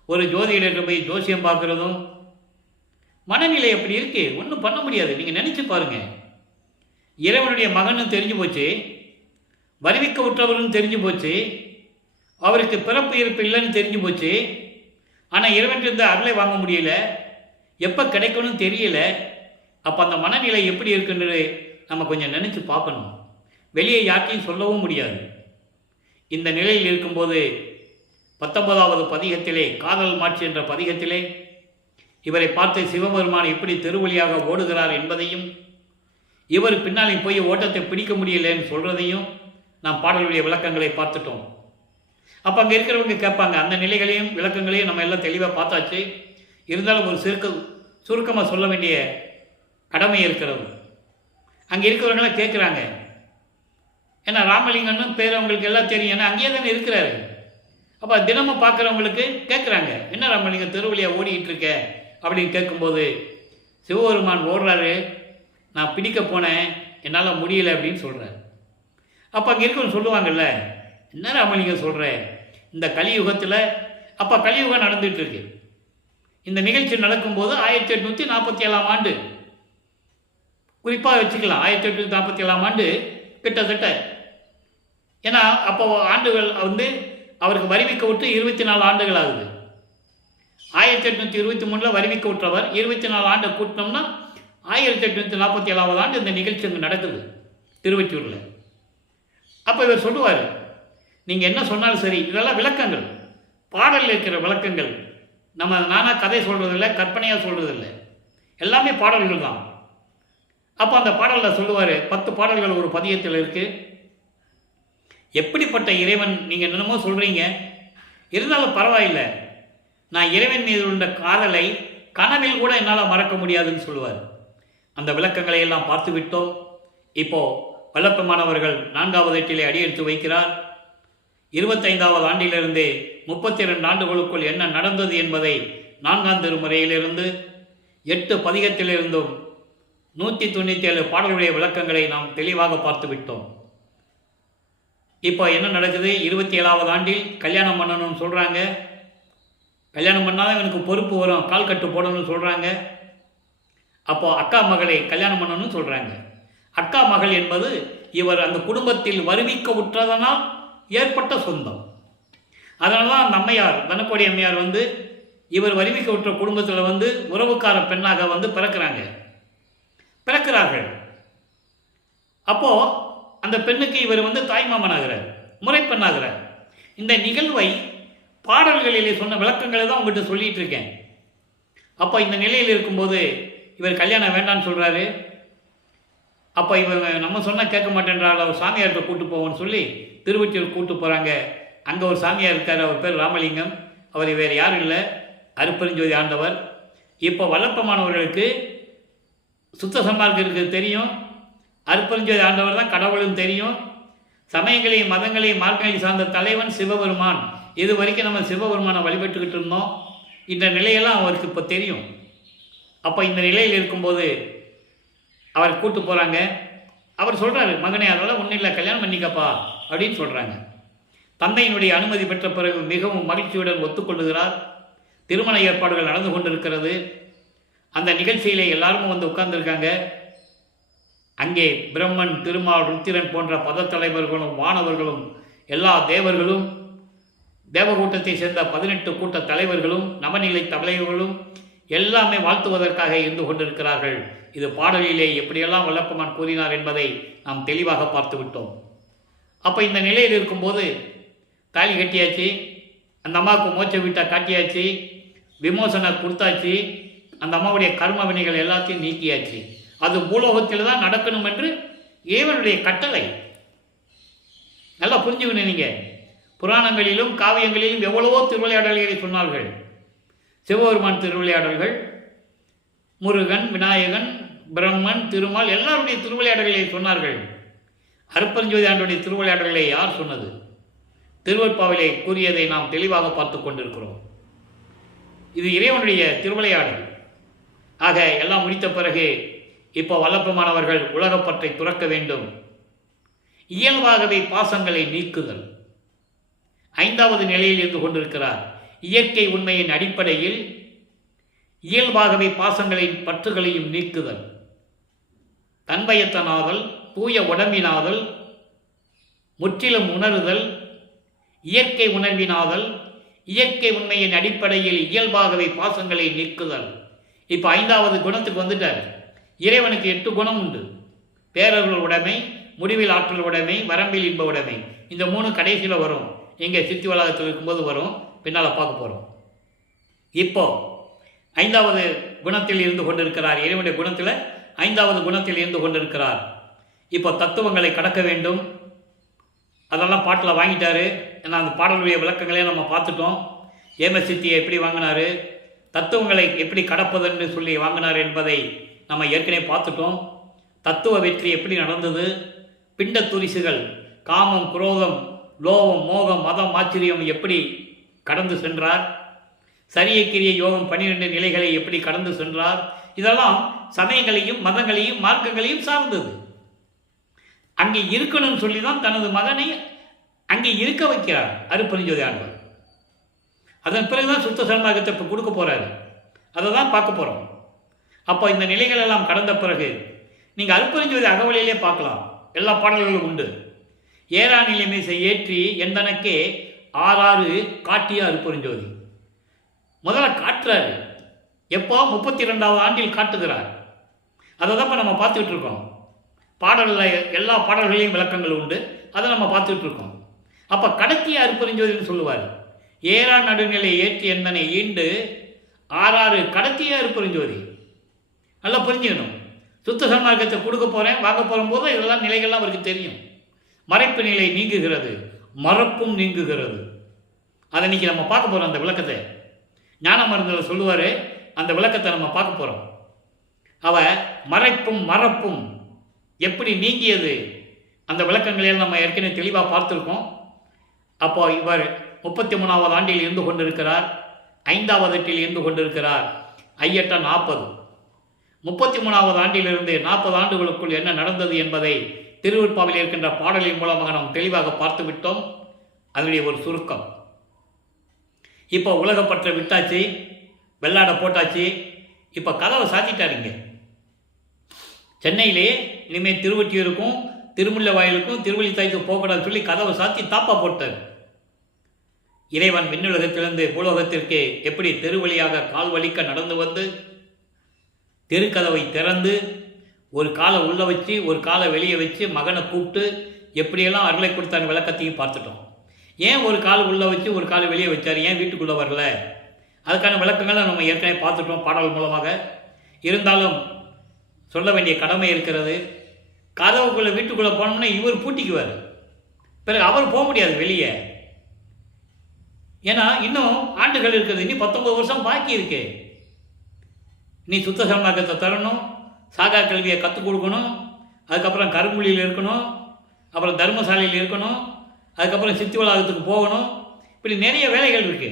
ஒரு ஜோதிடரிடம் போய் ஜோசியம் பார்க்கிறதும், மனநிலை அப்படி இருக்கு, ஒன்றும் பண்ண முடியாது. நீங்கள் நினைச்சு பாருங்க, இறைவனுடைய மகனும் தெரிஞ்சு போச்சு, வருவிக்க உற்றவரும் தெரிஞ்சு போச்சு, அவருக்கு பிறப்பு இருப்பு இல்லைன்னு தெரிஞ்சு போச்சு. ஆனால் இறைவன்கிட்ட அருளை வாங்க முடியல, எப்போ கிடைக்கணும்னு தெரியல. அப்போ அந்த மனநிலை எப்படி இருக்குன்றது நம்ம கொஞ்சம் நினச்சி பார்க்கணும். வெளியே யார்ட்டையும் சொல்லவும் முடியாது. இந்த நிலையில் இருக்கும்போது 19வது பதிகத்திலே, காதல் மாட்சி என்ற பதிகத்திலே, இவரை பார்த்து சிவபெருமான் எப்படி தெருவழியாக ஓடுகிறார் என்பதையும், இவர் பின்னாலே போய் ஓட்டத்தை பிடிக்க முடியலன்னு சொல்கிறதையும் நாம் பாடலுடைய விளக்கங்களை பார்த்துட்டோம். அப்போ அங்கே இருக்கிறவங்க கேட்பாங்க, அந்த நிலைகளையும் விளக்கங்களையும் நம்ம எல்லாம் தெளிவாக பார்த்தாச்சு. இருந்தாலும் ஒரு சுருக்கமாக சொல்ல வேண்டிய கடமை இருக்கிறது. அங்கே இருக்கிறவங்களாம் கேட்குறாங்க, ஏன்னா ராமலிங்கன்னு பேர் அவங்களுக்கு எல்லாம் தெரியும், ஏன்னா அங்கேயே தானே இருக்கிறாரு. அப்போ தினமும் பார்க்குறவங்களுக்கு கேட்குறாங்க, என்ன ராமலிங்கம் தெருவழியாக ஓடிக்கிட்டு இருக்க அப்படின்னு கேட்கும்போது, சிவபெருமான் ஓடுறாரு, நான் பிடிக்க போனேன், என்னால் முடியலை அப்படின்னு சொல்கிறார். அப்போ அங்கே இருக்கிறவங்க சொல்லுவாங்கல்ல, என்ன ராமலிங்கம் சொல்கிறேன், இந்த கலியுகத்தில், அப்போ கலியுகம் நடந்துகிட்டு இருக்கு. இந்த நிகழ்ச்சி நடக்கும்போது 1847ஆம் ஆண்டு குறிப்பாக வச்சுக்கலாம். 1847ஆம் ஆண்டு கிட்டத்தட்ட, ஏன்னா அப்போ ஆண்டுகள் வந்து அவருக்கு வருவிக்க விட்டு 24 ஆண்டுகள் ஆகுது. 1823 வருவிக்க விட்டவர் 24 ஆண்டு கூட்டினோம்னா 1847ஆவது ஆண்டு இந்த நிகழ்ச்சி அங்கே நடக்குது திருவொற்றியூரில். அப்போ இவர் சொல்லுவார், நீங்கள் என்ன சொன்னாலும் சரி, இதெல்லாம் விளக்கங்கள், பாடலில் இருக்கிற விளக்கங்கள். நம்ம நானாக கதை சொல்கிறதில்ல, கற்பனையாக சொல்கிறதில்ல, எல்லாமே பாடல்கள் தான். அப்போ அந்த பாடலில் சொல்லுவார், 10 பாடல்கள் ஒரு பதியத்தில் இருக்குது. எப்படிப்பட்ட இறைவன், நீங்கள் என்னென்னமோ சொல்கிறீங்க, இருந்தாலும் பரவாயில்லை, நான் இறைவன் மீது உள்ள காதலை கனவில் கூட என்னால் மறக்க முடியாதுன்னு சொல்லுவார். அந்த விளக்கங்களை எல்லாம் பார்த்து விட்டோம். இப்போது வல்லப்பமானவர்கள் 4வது எட்டிலே அடியெடுத்து வைக்கிறார். 25வது ஆண்டிலிருந்து 32 ஆண்டுகளுக்குள் என்ன நடந்தது என்பதை 4ஆம் திருமுறையிலிருந்து 8 பதிகத்திலிருந்தும் 197 பாடல்களுடைய விளக்கங்களை நாம் தெளிவாக பார்த்து விட்டோம். இப்போ என்ன நடக்குது? 27வது ஆண்டில் கல்யாணம் பண்ணணும்னு சொல்கிறாங்க. கல்யாணம் பண்ணால் இவனுக்கு பொறுப்பு வரும், கால் கட்டு போடணும்னு சொல்கிறாங்க. அப்போது அக்கா மகளை கல்யாணம் பண்ணணும்னு சொல்கிறாங்க. அக்கா மகள் என்பது இவர் அந்த குடும்பத்தில் வருவிக்க உற்றதனால் ஏற்பட்ட சொந்தம். அதனால தான் அந்த அம்மையார், தனக்கோடி அம்மையார் இவர் வருவிக்க உற்ற குடும்பத்தில் உறவுக்கார பெண்ணாக பிறக்கிறார்கள். அப்போது அந்த பெண்ணுக்கு இவர் தாய்மாமனாகிறார், முறைப்பெண்ணாகிறார். இந்த நிகழ்வை பாடல்களிலே சொன்ன விளக்கங்களை தான் உங்கள்கிட்ட சொல்லிகிட்டு இருக்கேன். அப்போ இந்த நிலையில் இருக்கும்போது இவர் கல்யாணம் வேண்டான்னு சொல்கிறாரு. அப்போ இவன் நம்ம சொன்னால் கேட்க மாட்டேன்றால் அவர் சாமியார்கிட்ட கூப்பிட்டு போவோம்னு சொல்லி திருவொற்றியூர் கூப்பிட்டு போகிறாங்க. அங்கே ஒரு சாமியார் இருக்கார், அவர் பேர் ராமலிங்கம். அவர் வேறு யாரும் இல்லை, அருட்பெருஞ்சோதி ஆண்டவர். இப்போ வல்லப்பமானவர்களுக்கு சுத்த சன்மார்க்கருக்கு தெரியும், அருட்பெருஞ்சோதி ஆண்டவர் தான் கடவுளும் தெரியும். சமயங்களையும் மதங்களையும் மார்க்கங்களையும் சார்ந்த தலைவன் சிவபெருமான். இது வரைக்கும் நம்ம சிவபெருமானை வழிபட்டுக்கிட்டு இருந்தோம். இந்த நிலையெல்லாம் அவருக்கு இப்போ தெரியும். அப்போ இந்த நிலையில் இருக்கும்போது அவர் கூப்பிட்டு போகிறாங்க. அவர் சொல்கிறாரு, மகனே அதெல்லாம் ஒன்றும் இல்லை, கல்யாணம் பண்ணிக்கப்பா அப்படின்னு சொல்கிறாங்க. தந்தையினுடைய அனுமதி பெற்ற பிறகு மிகவும் மகிழ்ச்சியுடன் ஒத்துக்கொள்ளுகிறார். திருமண ஏற்பாடுகள் நடந்து கொண்டிருக்கிறது. அந்த நிகழ்ச்சியிலே எல்லாரும் உட்கார்ந்துருக்காங்க. அங்கே பிரம்மன், திருமால், ருத்திரன் போன்ற பதத்தலைவர்களும் வானவர்களும் எல்லா தேவர்களும், தேவகூட்டத்தை சேர்ந்த 18 கூட்ட தலைவர்களும் நவநிலை தலைவர்களும் எல்லாமே வாழ்த்துவதற்காக இருந்து கொண்டிருக்கிறார்கள். இது பாடலிலே எப்படியெல்லாம் வல்லப்பமான் கூறினார் என்பதை நாம் தெளிவாக பார்த்து விட்டோம். அப்போ இந்த நிலையில் இருக்கும்போது தாலி கட்டியாச்சு, அந்த அம்மாவுக்கு மோட்ச வீட்டை காட்டியாச்சு, விமோசனை கொடுத்தாச்சு, அந்த அம்மாவுடைய கர்ம வினைகள் எல்லாத்தையும் நீக்கியாச்சு. அது பூலோகத்தில் தான் நடக்கணும் என்று இறைவனுடைய கட்டளை. நல்லா புரிஞ்சுக்கணும். நீங்கள் புராணங்களிலும் காவியங்களிலும் எவ்வளவோ திருவிளையாடல்களை சொன்னார்கள். சிவபெருமான் திருவிளையாடல்கள், முருகன், விநாயகன், பிரம்மன், திருமால் எல்லாருடைய திருவிளையாடல்களை சொன்னார்கள். அருட்பெருஞ்சோதி ஆண்டவருடைய திருவிளையாடல்களை யார் சொன்னது? திருவெட்பாவிலே கூறியதை நாம் தெளிவாக பார்த்து கொண்டிருக்கிறோம். இது இறைவனுடைய திருவிளையாடல். ஆக எல்லாம் முடித்த பிறகு இப்போ வல்லப்பமானவர்கள் உலகப்பற்றை துறக்க வேண்டும். இயல்பாகவே பாசங்களை நீக்குதல் 5வது நிலையில் இருந்து கொண்டிருக்கிறார். இயற்கை உண்மையின் அடிப்படையில் இயல்பாகவே பாசங்களின் பற்றுகளையும் நீக்குதல், தன்வயத்தனாதல், தூய உடம்பினாதல், முற்றிலும் உணருதல், இயற்கை உணர்வினாதல், இயற்கை உண்மையின் அடிப்படையில் இயல்பாகவே பாசங்களை நீக்குதல். இப்போ 5வது குணத்துக்கு வந்துட்டார். இறைவனுக்கு 8 குணம் உண்டு. பேரருள் உடைமை, முடிவில் ஆற்றல் உடைமை, வரம்பில் இன்ப உடைமை. இந்த 3 கடைசியில் வரும். எங்கே சித்தி வளாகத்தில் இருக்கும்போது வரும், பின்னால் பார்க்க போகிறோம். இப்போ 5வது குணத்தில் இருந்து கொண்டிருக்கிறார். இறைவனுடைய குணத்தில் 5வது குணத்தில் இருந்து கொண்டிருக்கிறார். இப்போ தத்துவங்களை கடக்க வேண்டும். அதெல்லாம் பாட்டில் வாங்கிட்டாரு. ஏன்னா அந்த பாடலுடைய விளக்கங்களே நம்ம பார்த்துட்டோம். ஏம சித்தியை எப்படி வாங்கினார், தத்துவங்களை எப்படி கடப்பதுன்னு சொல்லி வாங்கினார் என்பதை நம்ம ஏற்கனவே பார்த்துட்டோம். தத்துவ வெற்றி எப்படி நடந்தது, பிண்ட துரிசுகள் காமம், குரோதம், லோகம், மோகம், மதம், ஆச்சரியம் எப்படி கடந்து சென்றார், சரிய கிரிய யோகம் 12 நிலைகளை எப்படி கடந்து சென்றார். இதெல்லாம் சமயங்களையும் மதங்களையும் மார்க்கங்களையும் சார்ந்தது. அங்கே இருக்கணும்னு சொல்லி தான் தனது மகனை அங்கே இருக்க வைக்கிறார் அருட்பெருஞ்சோதி ஆண்டவர். அதன் பிறகுதான் சுத்த சன்மார்க்கத்தை இப்போ கொடுக்க போகிறாரு. அதை தான் பார்க்க போகிறோம். அப்போ இந்த நிலைகள் எல்லாம் கடந்த பிறகு நீங்கள் அருட்பெருஞ்சோதி அகவலியிலே பார்க்கலாம். எல்லா பாடல்களும் உண்டு. ஏறா நிலைமை ஏற்றி எந்தனக்கே 6 காட்டிய அருட்பெருஞ்சோதி. முதல்ல காட்டுறாரு. எப்போ? 32வது ஆண்டில் காட்டுகிறார். அதை தான் இப்போ நம்ம பார்த்துக்கிட்டு இருக்கோம். பாடலில் எல்லா பாடல்களையும் விளக்கங்கள் உண்டு. அதை நம்ம பார்த்துக்கிட்டு இருக்கோம். அப்போ கடத்திய அருட்பெருஞ்சோதின்னு சொல்லுவார். ஏறா நடுநிலை ஏற்றி எந்தனை ஈண்டு 6 கடத்திய அருட்பெருஞ்சோதி. நல்லா புரிஞ்சுக்கணும். சுத்த சன்மார்க்கத்தை கொடுக்க போகிறேன், வாங்க போகும்போது இதெல்லாம் நிலைகள்லாம் அவருக்கு தெரியும். மறைப்பு நிலை நீங்குகிறது, மறப்பும் நீங்குகிறது. அதை இன்னைக்கு நம்ம பார்க்க போகிறோம். அந்த விளக்கத்தை ஞான மருந்தில் சொல்லுவார். அந்த விளக்கத்தை நம்ம பார்க்க போகிறோம். அவ மறைப்பும் மறப்பும் எப்படி நீங்கியது, அந்த விளக்கங்களையும் நம்ம ஏற்கனவே தெளிவாக பார்த்துருக்கோம். அப்போ இவர் 33வது ஆண்டில் இருந்து கொண்டிருக்கிறார், 5வது எட்டில் இருந்து கொண்டிருக்கிறார். ஐயட்ட 40. 33வது ஆண்டிலிருந்து 40 ஆண்டுகளுக்குள் என்ன நடந்தது என்பதை திருவிற்பாவில் இருக்கின்ற பாடலின் மூலமாக நாம் தெளிவாக பார்த்து விட்டோம். அதனுடைய ஒரு சுருக்கம். இப்போ உலகப்பற்ற விட்டாச்சு, வெள்ளாடை போட்டாச்சு. இப்போ கதவை சாத்திட்டாருங்க. சென்னையிலே இனிமேல் திருவொற்றியூருக்கும் திருமுல்லை வாயிலுக்கும் திருவள்ளித்தாய்க்கு போகக்கூடாதுன்னு சொல்லி கதவை சாத்தி தாப்பா போட்டார். இறைவன் விண்ணுலகத்திலிருந்து பூலோகத்திற்கு எப்படி தெருவழியாக கால் வலிக்க நடந்து வந்து தெருக்கதவை திறந்து ஒரு காலை உள்ளே வச்சு ஒரு காலை வெளியே வச்சு மகனை கூப்பிட்டு எப்படியெல்லாம் அருளை கொடுத்தார் விளக்கத்தையும் பார்த்துட்டோம். ஏன் ஒரு கால் உள்ளே வச்சு ஒரு காலை வெளியே வச்சார், ஏன் வீட்டுக்குள்ளே வரல, அதுக்கான விளக்கங்களை நம்ம ஏற்கனவே பார்த்துட்டோம் பாடல் மூலமாக. இருந்தாலும் சொல்ல வேண்டிய கடமை இருக்கிறது. கதவுக்குள்ளே வீட்டுக்குள்ளே போனோம்னா இவர் பூட்டிக்குவார், பிறகு அவர் போக முடியாது வெளியே. ஏன்னா இன்னும் ஆண்டுகள் இருக்குது, இனி 19 வருஷம் பாக்கி இருக்கு. நீ சுத்த சன்மார்க்கத்தை தரணும், சாகா கல்வியை கற்றுக் கொடுக்கணும், அதுக்கப்புறம் கருங்குழியில் இருக்கணும், அப்புறம் தர்மசாலையில் இருக்கணும், அதுக்கப்புறம் சித்தி வளாகத்துக்கு போகணும். இப்படி நிறைய வேலைகள் இருக்கு.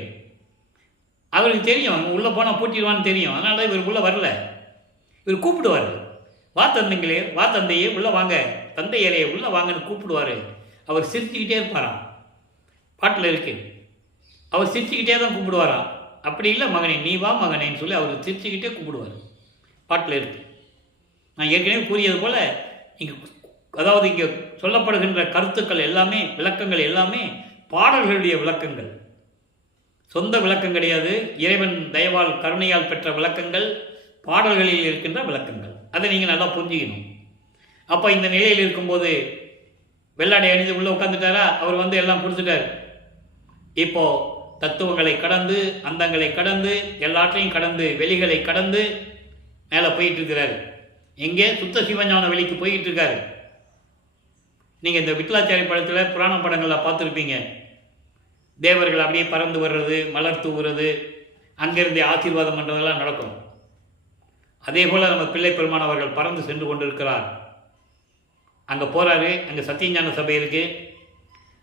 அவருக்கு தெரியும் உள்ளே போனால் பூட்டிடுவான்னு தெரியும். அதனால தான் இவர் உள்ளே வரல. இவர் கூப்பிடுவார், வா தந்தைங்களே, வா தந்தையே உள்ளே வாங்க, தந்தையரே உள்ளே வாங்கன்னு கூப்பிடுவார். அவர் சிரிச்சுக்கிட்டே இருப்பாராம். பாட்டில் இருக்கு, அவர் சிரிச்சுக்கிட்டே தான் கூப்பிடுவாராம். அப்படி இல்லை மகனே நீ வா மகனேன்னு சொல்லி அவர் சிரிச்சுக்கிட்டே கூப்பிடுவார். பாட்டில் இருக்கு. நான் ஏற்கனவே கூறியது போல் இங்கே அதாவது இங்கே சொல்லப்படுகின்ற கருத்துக்கள் எல்லாமே, விளக்கங்கள் எல்லாமே பாடல்களுடைய விளக்கங்கள், சொந்த விளக்கம் கிடையாது. இறைவன் தயவால் கருணையால் பெற்ற விளக்கங்கள், பாடல்களில் இருக்கின்ற விளக்கங்கள். அதை நீங்கள் நல்லா புரிஞ்சுக்கணும். அப்போ இந்த நிலையில் இருக்கும்போது வெள்ளாடை அணிந்து உள்ளே உட்காந்துட்டாரா, அவர் வந்து எல்லாம் கொடுத்துட்டார். இப்போ தத்துவங்களை கடந்து, அந்தங்களை கடந்து, எல்லாற்றையும் கடந்து, வெளிகளை கடந்து மேலே போயிட்டு இருக்கிறார். எங்கே சுத்த சிவஞான வெளிக்கு போயிட்டு இருக்காரு. நீங்கள் இந்த விட்லாச்சாரி படத்தில் புராண படங்களில் பார்த்துருப்பீங்க. தேவர்கள் அப்படியே பறந்து வர்றது, மலர் தூவுறது, அங்கிருந்தே ஆசீர்வாதம் பண்ணுறதெல்லாம் நடக்கும். அதே போல் நம்ம பிள்ளை பெருமான் அவர்கள் பறந்து சென்று கொண்டிருக்கிறார். அங்கே போகிறாரு. அங்கே சத்தியஞான சபை இருக்குது.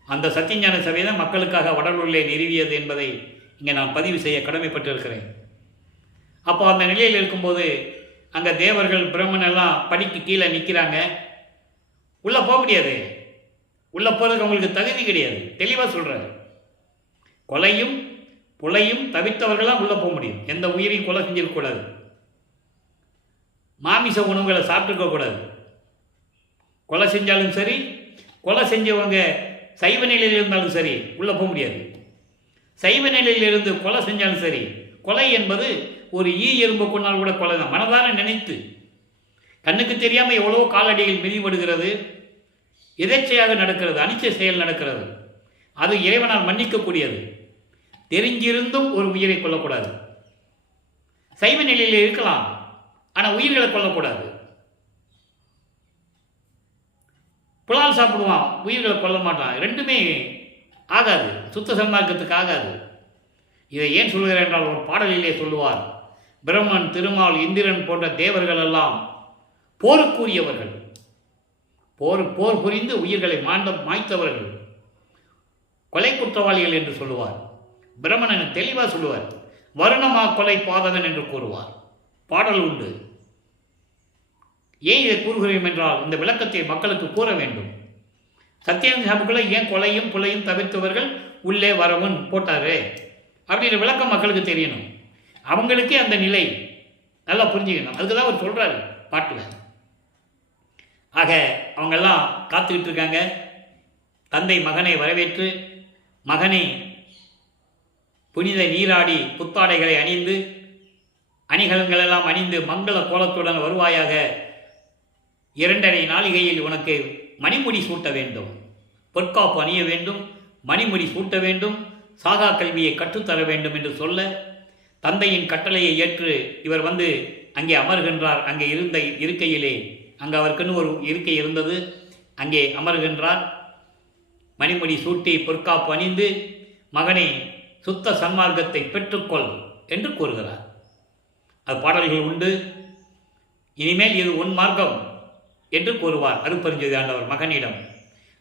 அந்த சத்தியஞான சபை தான் மக்களுக்காக வடலூரிலே நிறுவியது என்பதை இங்கே நான் பதிவு செய்ய கடமைப்பட்டிருக்கிறேன். அப்போ அந்த நிலையில் இருக்கும்போது அங்கே தேவர்கள் பிரம்மன் எல்லாம் படிக்கு கீழே நிற்கிறாங்க. உள்ளே போக முடியாது. உள்ளே போகிறதுக்கு அவங்களுக்கு தகுதி கிடையாது. தெளிவாக சொல்கிறாரு. கொலையும் புலையும் தவிர்த்தவர்களாம் உள்ளே போக முடியும். எந்த உயிரையும் கொலை செஞ்சிருக்கக்கூடாது, மாமிச உணவுகளை சாப்பிட்டுருக்கக்கூடாது. கொலை செஞ்சாலும் சரி, கொலை செஞ்சவங்க சைவ நிலையில் இருந்தாலும் சரி உள்ளே போக முடியாது. சைவ நிலையில் இருந்து கொலை செஞ்சாலும் சரி, கொலை என்பது ஒரு எறும்பு கொண்டால் கூட கொலை தான். மனதான நினைத்து கண்ணுக்கு தெரியாமல் எவ்வளோ காலடியில் மிதிபடுகிறது, எதேச்சையாக நடக்கிறது, அனிச்சை செயல் நடக்கிறது. அது இறைவனால் மன்னிக்கக்கூடியது. தெரிஞ்சிருந்தும் ஒரு உயிரை கொல்லக்கூடாது. சைவ நிலையில் இருக்கலாம், ஆனால் உயிர்களை கொல்லக்கூடாது. புலால் சாப்பிடுவான், உயிர்களை கொல்ல மாட்டான். ரெண்டுமே ஆகாது, சுத்த சன்மார்க்கத்துக்கு ஆகாது. இதை ஏன் சொல்கிறேன் என்றால் ஒரு பாடலிலே சொல்லுவார், பிரம்மன் திருமால் இந்திரன் போன்ற தேவர்கள் எல்லாம் போருக்குரியவர்கள், போர் புரிந்து உயிர்களை மாய்த்தவர்கள், கொலை குற்றவாளிகள் என்று சொல்லுவார். பிரம்மணன் தெளிவாக சொல்லுவார், வருணமா கொலை பாதகன் என்று கூறுவார். பாடல் உண்டு. ஏன் இதை கூறுகிறோம் என்றால் இந்த விளக்கத்தை மக்களுக்கு கூற வேண்டும். சத்தியானந்த சாமிக்குள்ள ஏன் கொலையும் புலையும் தவிர்த்தவர்கள் உள்ளே வரவும் போட்டாரு அப்படின்ற விளக்கம் மக்களுக்கு தெரியணும். அவங்களுக்கே அந்த நிலை நல்லா புரிஞ்சுக்கணும். அதுக்கு தான் அவர் சொல்கிறாரு பாட்டில். ஆக அவங்கெல்லாம் காத்துக்கிட்டு இருக்காங்க. தந்தை மகனை வரவேற்று, மகனை புனித நீராடி புத்தாடைகளை அணிந்து, அணிகலங்களெல்லாம் அணிந்து மங்கள கோலத்துடன் வருவாயாக, 2.5 நாளிகையில் உனக்கு மணிமுடி சூட்ட வேண்டும், பொற்காப்பு அணிய வேண்டும், மணிமுடி சூட்ட வேண்டும், சாகா கல்வியை கற்றுத்தர வேண்டும் என்று சொல்ல, தந்தையின் கட்டளையை ஏற்று இவர் வந்து அங்கே அமர்கின்றார். அங்கே இருந்த இருக்கையிலே, அங்கே அவருக்குன்னு ஒரு இருக்கை இருந்தது, அங்கே அமர்கின்றார். மணிமுடி சூட்டி பொற்காப்பு அணிந்து மகனே சுத்த சன்மார்க்கத்தை பெற்றுக்கொள் என்று கூறுகிறார். அது பாடல்கள் உண்டு. இனிமேல் இது உன் மார்க்கம் என்று கூறுவார் அருட்பெருஞ்ஜோதி ஆண்டவர் மகனிடம்.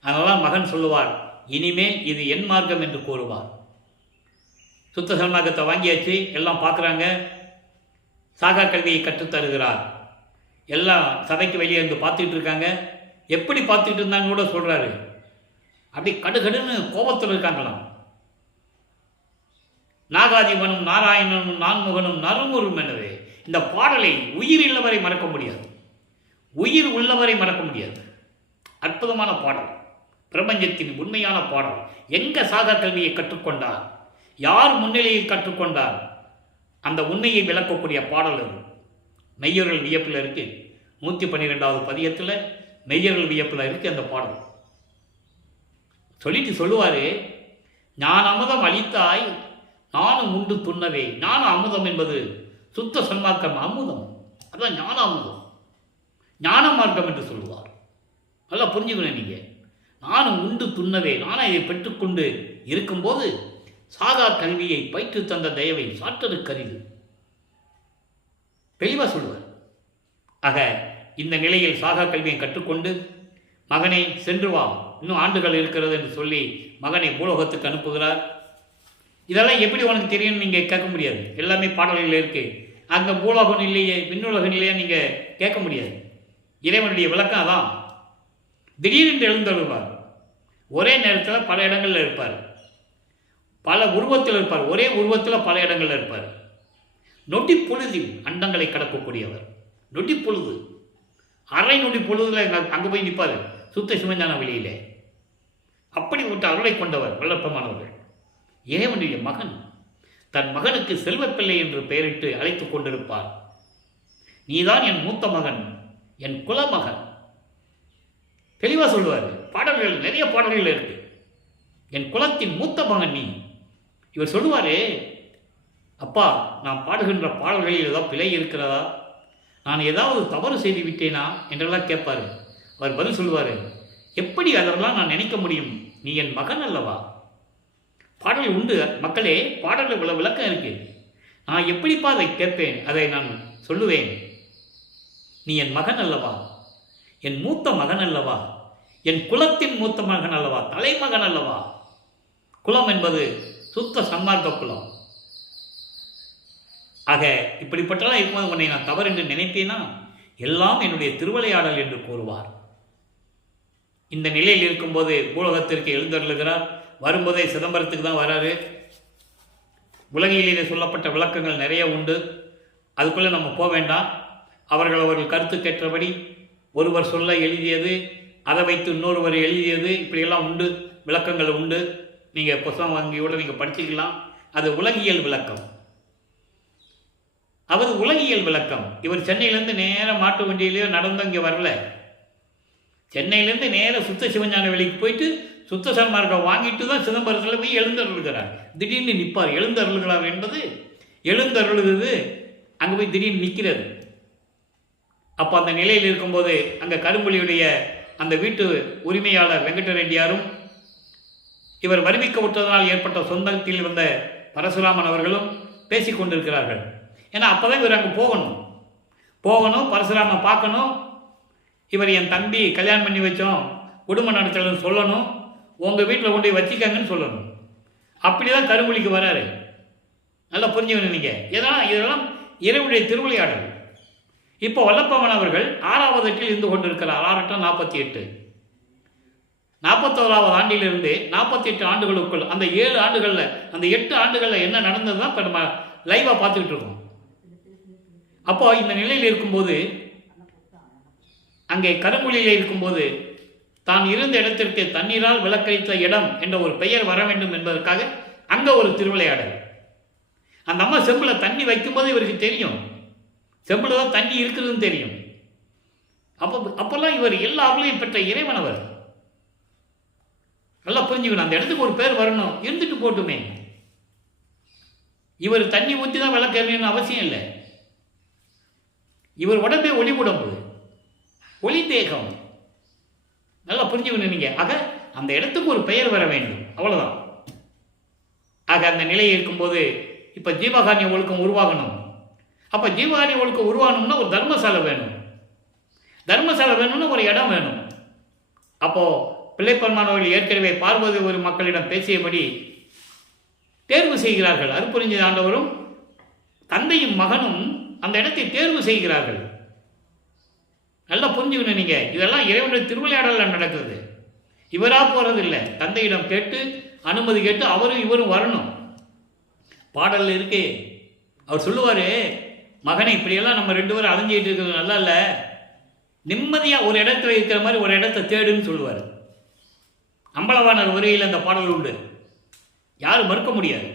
அதனால் மகன் சொல்லுவார், இனிமேல் இது என் மார்க்கம் என்று கூறுவார். சுத்த சன்மார்க்கத்தை வாங்கியாச்சு, எல்லாம் பார்க்குறாங்க. சாகா கல்வியை கற்றுத்தருகிறார். எல்லாம் சபைக்கு வெளியே இருந்து பார்த்துட்டு இருக்காங்க. எப்படி பார்த்துட்டு இருந்தாங்க கூட சொல்கிறாரு. அப்படி கடுகடுன்னு கோபத்தில் இருக்காங்களாம். நாகாதிபனும் நாராயணனும் நான்முகனும் நறுமுறும் எனவே இந்த பாடலை உயிர் உள்ளவரை மறக்க முடியாது. உயிர் உள்ளவரை மறக்க முடியாது. அற்புதமான பாடல், பிரபஞ்சத்தின் உண்மையான பாடல். எங்க சாகா கல்வியை கற்றுக்கொண்டார், யார் முன்னிலையில் கற்றுக்கொண்டார், அந்த உண்மையை விளக்கக்கூடிய பாடல் அது. மெய்யர்கள் வியப்பில் இருக்கு. 112வது பதியத்தில் மெய்யர்கள் வியப்பில் இருக்கு அந்த பாடல். சொல்லிட்டு சொல்லுவார், ஞான அமுதம் அளித்தாய் நானும் உண்டு துண்ணவே. ஞான அமுதம் என்பது சுத்த சன்மார்க்கம் அமுதம். அதான் ஞான அமுதம், ஞான மார்க்கம் என்று சொல்லுவார். நல்லா புரிஞ்சுக்கணும் நீங்கள். நானும் உண்டு துண்ணவே, நானும் இதை பெற்றுக்கொண்டு இருக்கும்போது சாகா கல்வியை பயிற்று தந்த தயவை சாற்றது கரிது. தெளிவாக சொல்லுவார். ஆக இந்த நிலையில் சாகா கல்வியை கற்றுக்கொண்டு மகனை சென்று வா, இன்னும் ஆண்டுகள் இருக்கிறது என்று சொல்லி மகனை பூலோகத்துக்கு அனுப்புகிறார். இதெல்லாம் எப்படி உனக்கு தெரியும்னு நீங்கள் கேட்க முடியாது. எல்லாமே பாடல்கள் இருக்குது. அங்கே பூலோகம் இல்லையே, விண்ணுலகம் இல்லையே நீங்கள் கேட்க முடியாது. இறைவனுடைய விளக்கம் அதான். திடீரென்று எழுந்தருள்வார். ஒரே நேரத்தில் பல இடங்களில் இருப்பார். பல உருவத்தில் இருப்பார். ஒரே உருவத்தில் பல இடங்களில் இருப்பார். நொடி பொழுதில் அண்டங்களை கடக்கக்கூடியவர். நொடி பொழுது, அரை நொடி பொழுதுல அங்கே போய் நிற்பார் சுத்த சிவஞான வெளியிலே. அப்படி விட்டு அருளை கொண்டவர் வல்லப்பமானவர்கள். இறைவனுடைய மகன் தன் மகனுக்கு செல்வப்பிள்ளை என்று பெயரிட்டு அழைத்து கொண்டிருப்பார். நீதான் என் மூத்த மகன், என் குலமகன். தெளிவாக சொல்லுவார். பாடல்கள் நிறைய பாடல்கள் இருக்கு. என் குலத்தின் மூத்த மகன் நீ. இவர் சொல்லுவார், அப்பா நான் பாடுகின்ற பாடல்களில் ஏதாவது பிழை இருக்கிறதா, நான் ஏதாவது தவறு செய்து விட்டேனா என்றெல்லாம் கேட்பார். அவர் பதில் சொல்லுவார், எப்படி அதெல்லாம் நான் நினைக்க முடியும், நீ என் மகன் அல்லவா. பாடல் உண்டு மக்களே, பாடல் இவ்வளவு விளக்கம் இருக்கு. நான் எப்படிப்பா அதை கேட்பேன், அதை நான் சொல்லுவேன். நீ என் மகன் அல்லவா, என் மூத்த மகன் அல்லவா, என் குலத்தின் மூத்த மகன் அல்லவா, தலைமகன் அல்லவா. குலம் என்பது சுத்த சன்மார்க்க குலம். ஆக இப்படிப்பட்டலாம் இருக்கும்போது உன்னை நான் தவறு என்று நினைத்தேனா எல்லாம் என்னுடைய திருவிளையாடல் என்று கூறுவார். இந்த நிலையில் இருக்கும்போது பூலோகத்திற்கு எழுந்தருளுகிறார். வரும்போதே சிதம்பரத்துக்கு தான் வராரு. உலகிலே சொல்லப்பட்ட விளக்கங்கள் நிறைய உண்டு. அதுக்குள்ளே நம்ம போக வேண்டாம். அவர்கள் கருத்துக்கேற்றபடி ஒருவர் சொல்ல எழுதியது, அதை வைத்து இன்னொருவர் எழுதியது, இப்படியெல்லாம் உண்டு, விளக்கங்கள் உண்டு. நீங்கள் புத்தகம் வாங்கியோடு நீங்கள் படிச்சுக்கலாம். அது உலகியல் விளக்கம். அவர் உலகியல் விளக்கம். இவர் சென்னையிலேருந்து நேராக மாட்டு வண்டியிலேயோ நடந்து இங்கே வரல. சென்னையிலேருந்து நேராக சுத்த சிவஞான வெளிக்கு போயிட்டு சுத்த சன்மார்க்கம் வாங்கிட்டு தான் சிதம்பரத்தில் போய் எழுந்தருளுகிறார். திடீர்னு நிற்பார். எழுந்தருளுகிறார் என்பது எழுந்தருளுகிறது, அங்கே போய் திடீர்னு நிற்கிறது. அப்போ அந்த நிலையில் இருக்கும்போது அங்கே கரும்புலியுடைய அந்த வீட்டு உரிமையாளர் வெங்கடரெட்டியாரும் இவர் வருவிக்க விட்டதனால் ஏற்பட்ட சொந்தத்தில் வந்த பரசுராமன் அவர்களும் பேசி கொண்டிருக்கிறார்கள். ஏன்னா அப்போ தான் இவர் அங்கே போகணும், பரசுராமன் பார்க்கணும். இவர் என் தம்பி கல்யாணம் பண்ணி வச்சோம், குடும்ப நடத்தலன்னு சொல்லணும், உங்கள் வீட்டில் கொண்டு போய் வச்சிக்கங்கன்னு சொல்லணும். அப்படி தான் கரும்புலிக்கு வராரு. நல்லா புரிஞ்சுக்கணும் நீங்கள். இதெல்லாம் இறைவனுடைய திருவிளையாடல். இப்போ வல்லப்பவன் அவர்கள் 6வது எட்டில் இருந்து கொண்டிருக்கிறார். 6-48 41வது ஆண்டிலிருந்து 48 ஆண்டுகளுக்குள் அந்த 7 ஆண்டுகளில் அந்த 8 ஆண்டுகளில் என்ன நடந்தது தான் இப்போ நம்ம லைவாக பார்த்துக்கிட்டு இருக்கோம். அப்போ இந்த நிலையில் இருக்கும்போது அங்கே கரும்புலியில் இருக்கும்போது தான் இருந்த இடத்திற்கு தண்ணீரால் விளக்கழித்த இடம் என்ற ஒரு பெயர் வர வேண்டும் என்பதற்காக அங்கே ஒரு திருவிளையாடல். அந்த அம்மா செம்பில் தண்ணி வைக்கும்போது இவருக்கு தெரியும், செம்பில் தான் தண்ணி இருக்குதுன்னு தெரியும். அப்போல்லாம் இவர் எல்லா அருளையும் பெற்ற இறைவன். அவர் நல்லா புரிஞ்சுக்கணும். அந்த இடத்துக்கு ஒரு பேர் வரணும், இருந்துட்டு போட்டுமே. இவர் தண்ணி ஊற்றி தான் விளக்கணும்னு அவசியம் இல்லை. இவர் உடம்பே ஒளி உடம்பு, ஒளி தேகம். நல்லா புரிஞ்சுக்கணும் நீங்கள். ஆக அந்த இடத்துக்கு ஒரு பெயர் வர வேண்டும், அவ்வளவுதான். ஆக அந்த நிலை இருக்கும்போது இப்போ ஜீவகாருண்ய ஒழுக்கம் உருவாகணும். அப்போ ஜீவகாருண்ய ஒழுக்கம் உருவாகணும்னா ஒரு தர்மசாலை வேணும். தர்மசாலை வேணும்னா ஒரு இடம் வேணும். அப்போது பிள்ளைப்பெருமானவர்கள் ஏற்கனவே பார்வதி ஒரு மக்களிடம் பேசியபடி தேர்வு செய்கிறார்கள். அருட்பெருஞ்சோதி ஆண்டவரும் தந்தையும் மகனும் அந்த இடத்தை தேர்வு செய்கிறார்கள். நல்லா புரிஞ்சுக்கணும் நீங்கள். இதெல்லாம் இறைவனுடைய திருவிளையாடலில் நடக்குது. இவராக போகிறது இல்லை. தந்தையிடம் கேட்டு அனுமதி கேட்டு அவரும் இவரும் வரணும். பாடலில் இருக்கே, அவர் சொல்லுவார், மகனை இப்படியெல்லாம் நம்ம 2 பேரும் அலைஞ்சிட்டு இருக்கிறது நல்லா இல்லை, நிம்மதியாக ஒரு இடத்துல இருக்கிற மாதிரி ஒரு இடத்த தேடுன்னு சொல்லுவார். அம்பலவாணர் உரையில் அந்த பாடல் உண்டு, யாரும் மறுக்க முடியாது.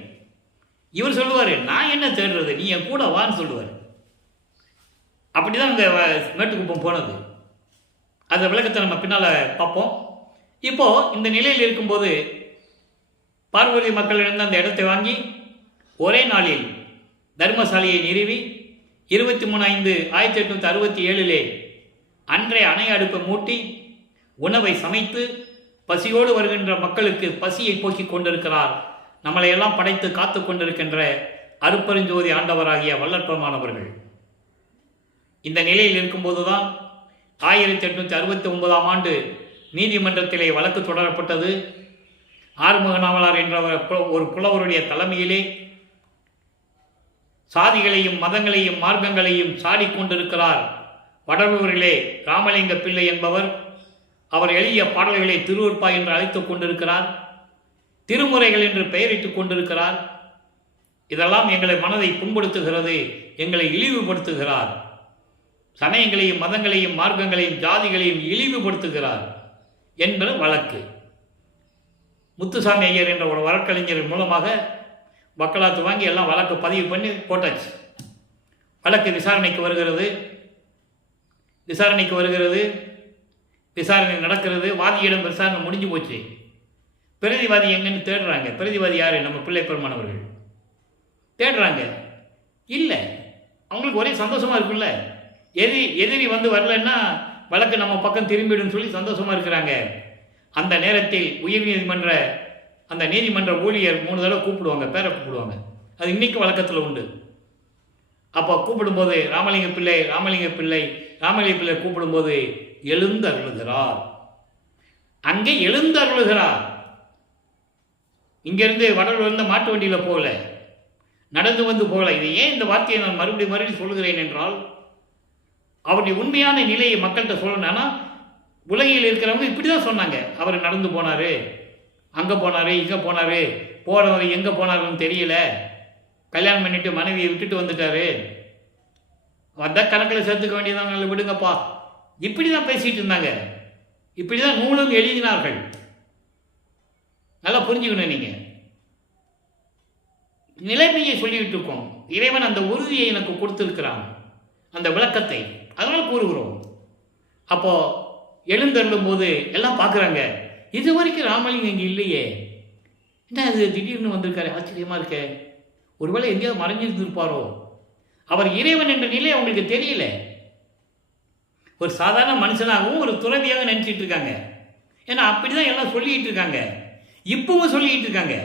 இவர் சொல்லுவார், நான் என்ன தேடுறது, நீ என் கூட வான்னு சொல்லுவார். அப்படி தான் இந்த மேட்டுக்குப்பம் போனது. அந்த விளக்கத்தை நம்ம பின்னால் பார்ப்போம். இப்போது இந்த நிலையில் இருக்கும்போது பார்வதி மக்களிடம் அந்த இடத்தை வாங்கி ஒரே நாளில் தர்மசாலையை நிறுவி 23/5/1867 அன்றைய அணை அடுப்பை மூட்டி உணவை சமைத்து பசியோடு வருகின்ற மக்களுக்கு பசியை போக்கிக் கொண்டிருக்கிறார். நம்மளையெல்லாம் படைத்து காத்து கொண்டிருக்கின்ற அருட்பெருஞ்சோதி ஆண்டவராகிய வல்லற்பெருமானவர்கள். இந்த நிலையில் இருக்கும்போது தான் 1869 ஆண்டு நீதிமன்றத்திலே வழக்கு தொடரப்பட்டது. ஆறுமுக நாவலார் என்ற ஒரு புலவருடைய தலைமையிலே சாதிகளையும் மதங்களையும் மார்க்கங்களையும் சாடிக்கொண்டிருக்கிறார் வடலூரிலே ராமலிங்க பிள்ளை என்பவர். அவர் எழுதிய பாடல்களை திருவருட்பா என்று அழைத்துக் கொண்டிருக்கிறார், திருமுறைகள் என்று பெயரிட்டுக் கொண்டிருக்கிறார். இதெல்லாம் எங்களை மனதை புண்படுத்துகிறது, எங்களை இழிவுபடுத்துகிறார். சமயங்களையும் மதங்களையும் மார்க்கங்களையும் ஜாதிகளையும் இழிவுபடுத்துகிறார் என்ற வழக்கு. முத்துசாமி ஐயர் என்ற ஒரு வழக்கறிஞர் மூலமாக வக்காலத்து வாங்கி எல்லாம் வழக்கு பதிவு பண்ணி போட்டாச்சு. வழக்கு விசாரணைக்கு வருகிறது. விசாரணை நடக்கிறது. வாதியிடம் விசாரணை முடிஞ்சு போச்சு. பிரதிவாதி எங்கன்னு தேடுறாங்க. பிரதிவாதி யார்? நம்ம பிள்ளைப்பெருமானவர்கள் தேடுறாங்க. இல்லை, அவங்களுக்கு ஒரே சந்தோஷமாக இருக்குல்ல. எதிரி வந்து வரலன்னா வழக்கு நம்ம பக்கம் திரும்பிடும் சொல்லி சந்தோஷமாக இருக்கிறாங்க. அந்த நேரத்தில் உயர்நீதிமன்ற அந்த நீதிமன்ற ஊழியர் 3 தடவை கூப்பிடுவாங்க, பேரை கூப்பிடுவாங்க. அது இன்னைக்கு வழக்கத்தில் உண்டு. அப்போ கூப்பிடும்போது ராமலிங்க பிள்ளை கூப்பிடும்போது எழுந்து அருளுகிறார். அங்கே எழுந்து அருளுகிறார். இங்கிருந்து வடலூர்ந்து மாட்டு வண்டியில் போகல, நடந்து வந்து போகல. இது ஏன் இந்த வார்த்தையை நான் மறுபடியும் சொல்லுகிறேன் என்றால், அவருடைய உண்மையான நிலையை மக்கள்கிட்ட சொல்லணும். ஆனால் உலகில் இருக்கிறவங்க இப்படி தான் சொன்னாங்க. அவர் நடந்து போனார், அங்கே போனார், இங்கே போனார், போனவர் எங்கே போனாருன்னு தெரியல, கல்யாணம் பண்ணிவிட்டு மனைவியை விட்டுட்டு வந்துட்டார், வந்தால் கணக்கில் சேர்த்துக்க வேண்டியதான், விடுங்கப்பா, இப்படி தான் பேசிகிட்டு இருந்தாங்க. இப்படி தான் நூலும் எழுதினார்கள். நல்லா புரிஞ்சுக்கணும். நீங்கள் நிலைமையை சொல்லிக்கிட்டு இருக்கோம். இறைவன் அந்த உறுதியை எனக்கு கொடுத்துருக்கிறான், அந்த விளக்கத்தை, அதனால் கூறுகிறோம். அப்போது எழுந்தருளும் போது எல்லாம் பார்க்குறாங்க, இது வரைக்கும் ராமலிங்கம் இங்கே இல்லையே, என்ன அது திடீர்னு வந்திருக்காரு, ஆச்சரியமாக இருக்க, ஒருவேளை எங்கேயாவது மறைஞ்சிருந்திருப்பாரோ. அவர் இறைவன் என்ற நிலை அவங்களுக்கு தெரியல. ஒரு சாதாரண மனுஷனாகவும் ஒரு துறவியாக நினச்சிட்டு இருக்காங்க. ஏன்னா அப்படி தான் எல்லாம் சொல்லிக்கிட்டு இருக்காங்க, இப்பவும் சொல்லிக்கிட்டு இருக்காங்க.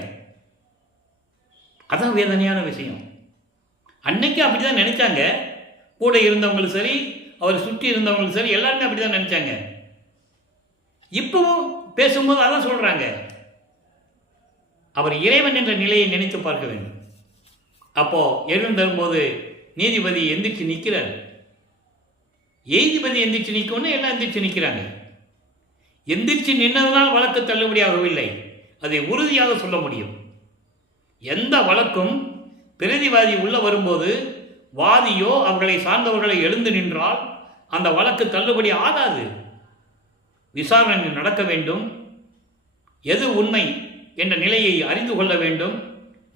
அதான் வேதனையான விஷயம். அன்னைக்கு அப்படி தான் நினச்சாங்க. கூட இருந்தவங்களும் சரி, அவரை சுற்றி இருந்தவங்களும் சரி, எல்லாருமே அப்படி தான் நினச்சாங்க. இப்பவும் பேசும்போது அதான் சொல்கிறாங்க. அவர் இறைவன் என்ற நிலையை நினைத்து பார்க்க வேண்டும். அப்போது எழுந்தரும்போது நீதிபதி எந்திரிச்சு நிற்கிறார். நீதிபதி எந்திரிச்சு நிற்கணும்னு எல்லாம் எந்திரிச்சு நிற்கிறாங்க. எந்திரிச்சு நின்றதனால் வழக்கு தள்ளுபடியாகவில்லை, அதை உறுதியாக சொல்ல முடியும். எந்த வழக்கும் பிரதிவாதி உள்ள வரும்போது வாதியோ அவர்களை சார்ந்தவர்களை எழுந்து நின்றால் அந்த வழக்கு தள்ளுபடி ஆகாது. விசாரணை நடக்க வேண்டும். எது உண்மை என்ற நிலையை அறிந்து கொள்ள வேண்டும்.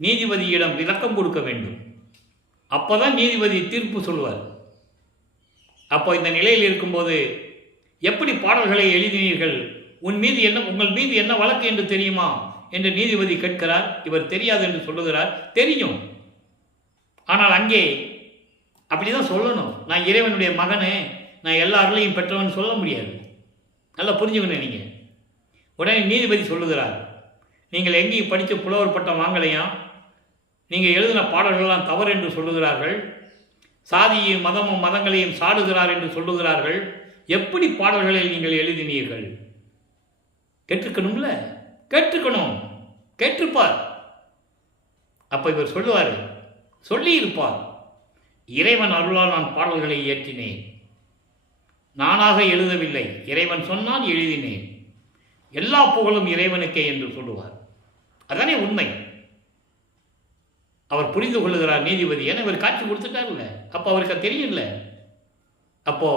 நீதிபதியிடம் விளக்கம் கொடுக்க வேண்டும். அப்போதான் நீதிபதி தீர்ப்பு சொல்வார். அப்போ இந்த நிலையில் இருக்கும்போது எப்படி பாடல்களை எழுதினீர்கள், உங்கள் மீது என்ன வழக்கு என்று தெரியுமா என்று நீதிபதி கேட்கிறார். இவர் தெரியாது என்று சொல்லுகிறார். தெரியும், ஆனால் அங்கே அப்படிதான் சொல்லணும். நான் இறைவனுடைய மகனே, நான் எல்லா அருளையும் பெற்றவன் சொல்ல முடியாது. நல்லா புரிஞ்சுக்கணும். நீங்கள் உடனே நீதிபதி சொல்லுகிறார், நீங்கள் எங்கேயும் படித்து புலவர் பட்டம் வாங்கலையா, நீங்கள் எழுதின பாடல்கள்லாம் தவறு என்று சொல்லுகிறார்கள், சாதியையும் மதங்களையும் சாடுகிறார் என்று சொல்லுகிறார்கள், எப்படி பாடல்களில் நீங்கள் எழுதினீர்கள்? கேட்டிருக்கணும்ல, கேட்டிருக்கணும், கேட்டிருப்பார். அப்போ இவர் சொல்லுவார், சொல்லியிருப்பார், இறைவன் அருளால் நான் பாடல்களை இயற்றினேன், நானாக எழுதவில்லை, இறைவன் சொன்னால் எழுதினேன், எல்லா புகழும் இறைவனுக்கே என்று சொல்லுவார். அதானே உண்மை. அவர் புரிந்து கொள்ளுகிறார் நீதிபதி. ஏன்னா இவர் காட்சி கொடுத்துட்டார்ல, அப்போ அவருக்கு தெரியல. அப்போ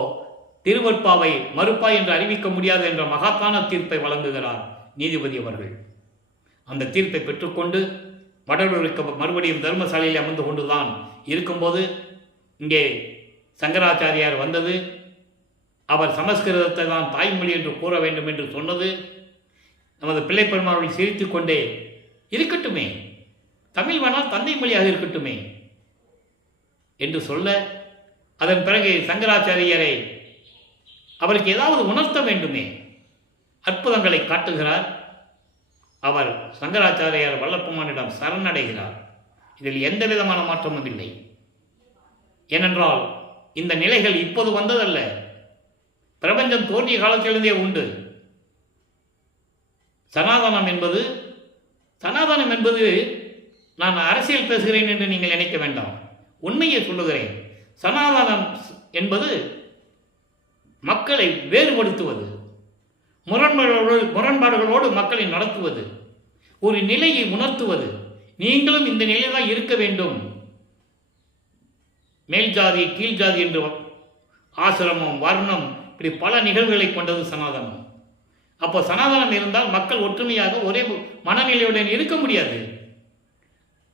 திருவற்பாவை மறுப்பா என்று அறிவிக்க முடியாது என்ற மகத்தான தீர்ப்பை வழங்குகிறார் நீதிபதி அவர்கள். அந்த தீர்ப்பை பெற்றுக்கொண்டு வடலூருக்கு மறுபடியும் தர்மசாலையில் அமர்ந்து கொண்டுதான் இருக்கும்போது இங்கே சங்கராச்சாரியார் வந்தது. அவர் சமஸ்கிருதத்தை தான் தாய்மொழி என்று கூற வேண்டும் என்று சொன்னது. நமது பிள்ளைப்பெருமாள் சிரித்து கொண்டே, இருக்கட்டுமே, தமிழ் வேணால் தந்தை மொழியாக இருக்கட்டுமே என்று சொல்ல, அதன் பிறகு சங்கராச்சாரியரை அவருக்கு ஏதாவது உணர்த்த வேண்டுமே, அற்புதங்களை காட்டுகிறார். அவர் சங்கராச்சாரியார் வல்லப்பெருமானிடம் சரணடைகிறார். இதில் எந்த விதமான மாற்றமும் இல்லை. ஏனென்றால் இந்த நிலைகள் இப்போது வந்ததல்ல, பிரபஞ்சம் தோன்றிய காலத்திலிருந்தே உண்டு. சனாதனம் என்பது நான் அரசியல் பேசுகிறேன் என்று நீங்கள் நினைக்க வேண்டாம், உண்மையை சொல்லுகிறேன். சனாதனம் என்பது மக்களை வேறுபடுத்துவது, முரண்பாடுகளோடு மக்களை நடத்துவது, ஒரு நிலையை உணர்த்துவது. நீங்களும் இந்த நிலையில்தான் இருக்க வேண்டும். மேல் ஜாதி கீழ் ஜாதி என்று ஆசிரமம், வர்ணம், இப்படி பல நிகழ்வுகளை கொண்டது சனாதனம். அப்போ சனாதனம் இருந்தால் மக்கள் ஒற்றுமையாக ஒரே மனநிலையுடன் இருக்க முடியாது.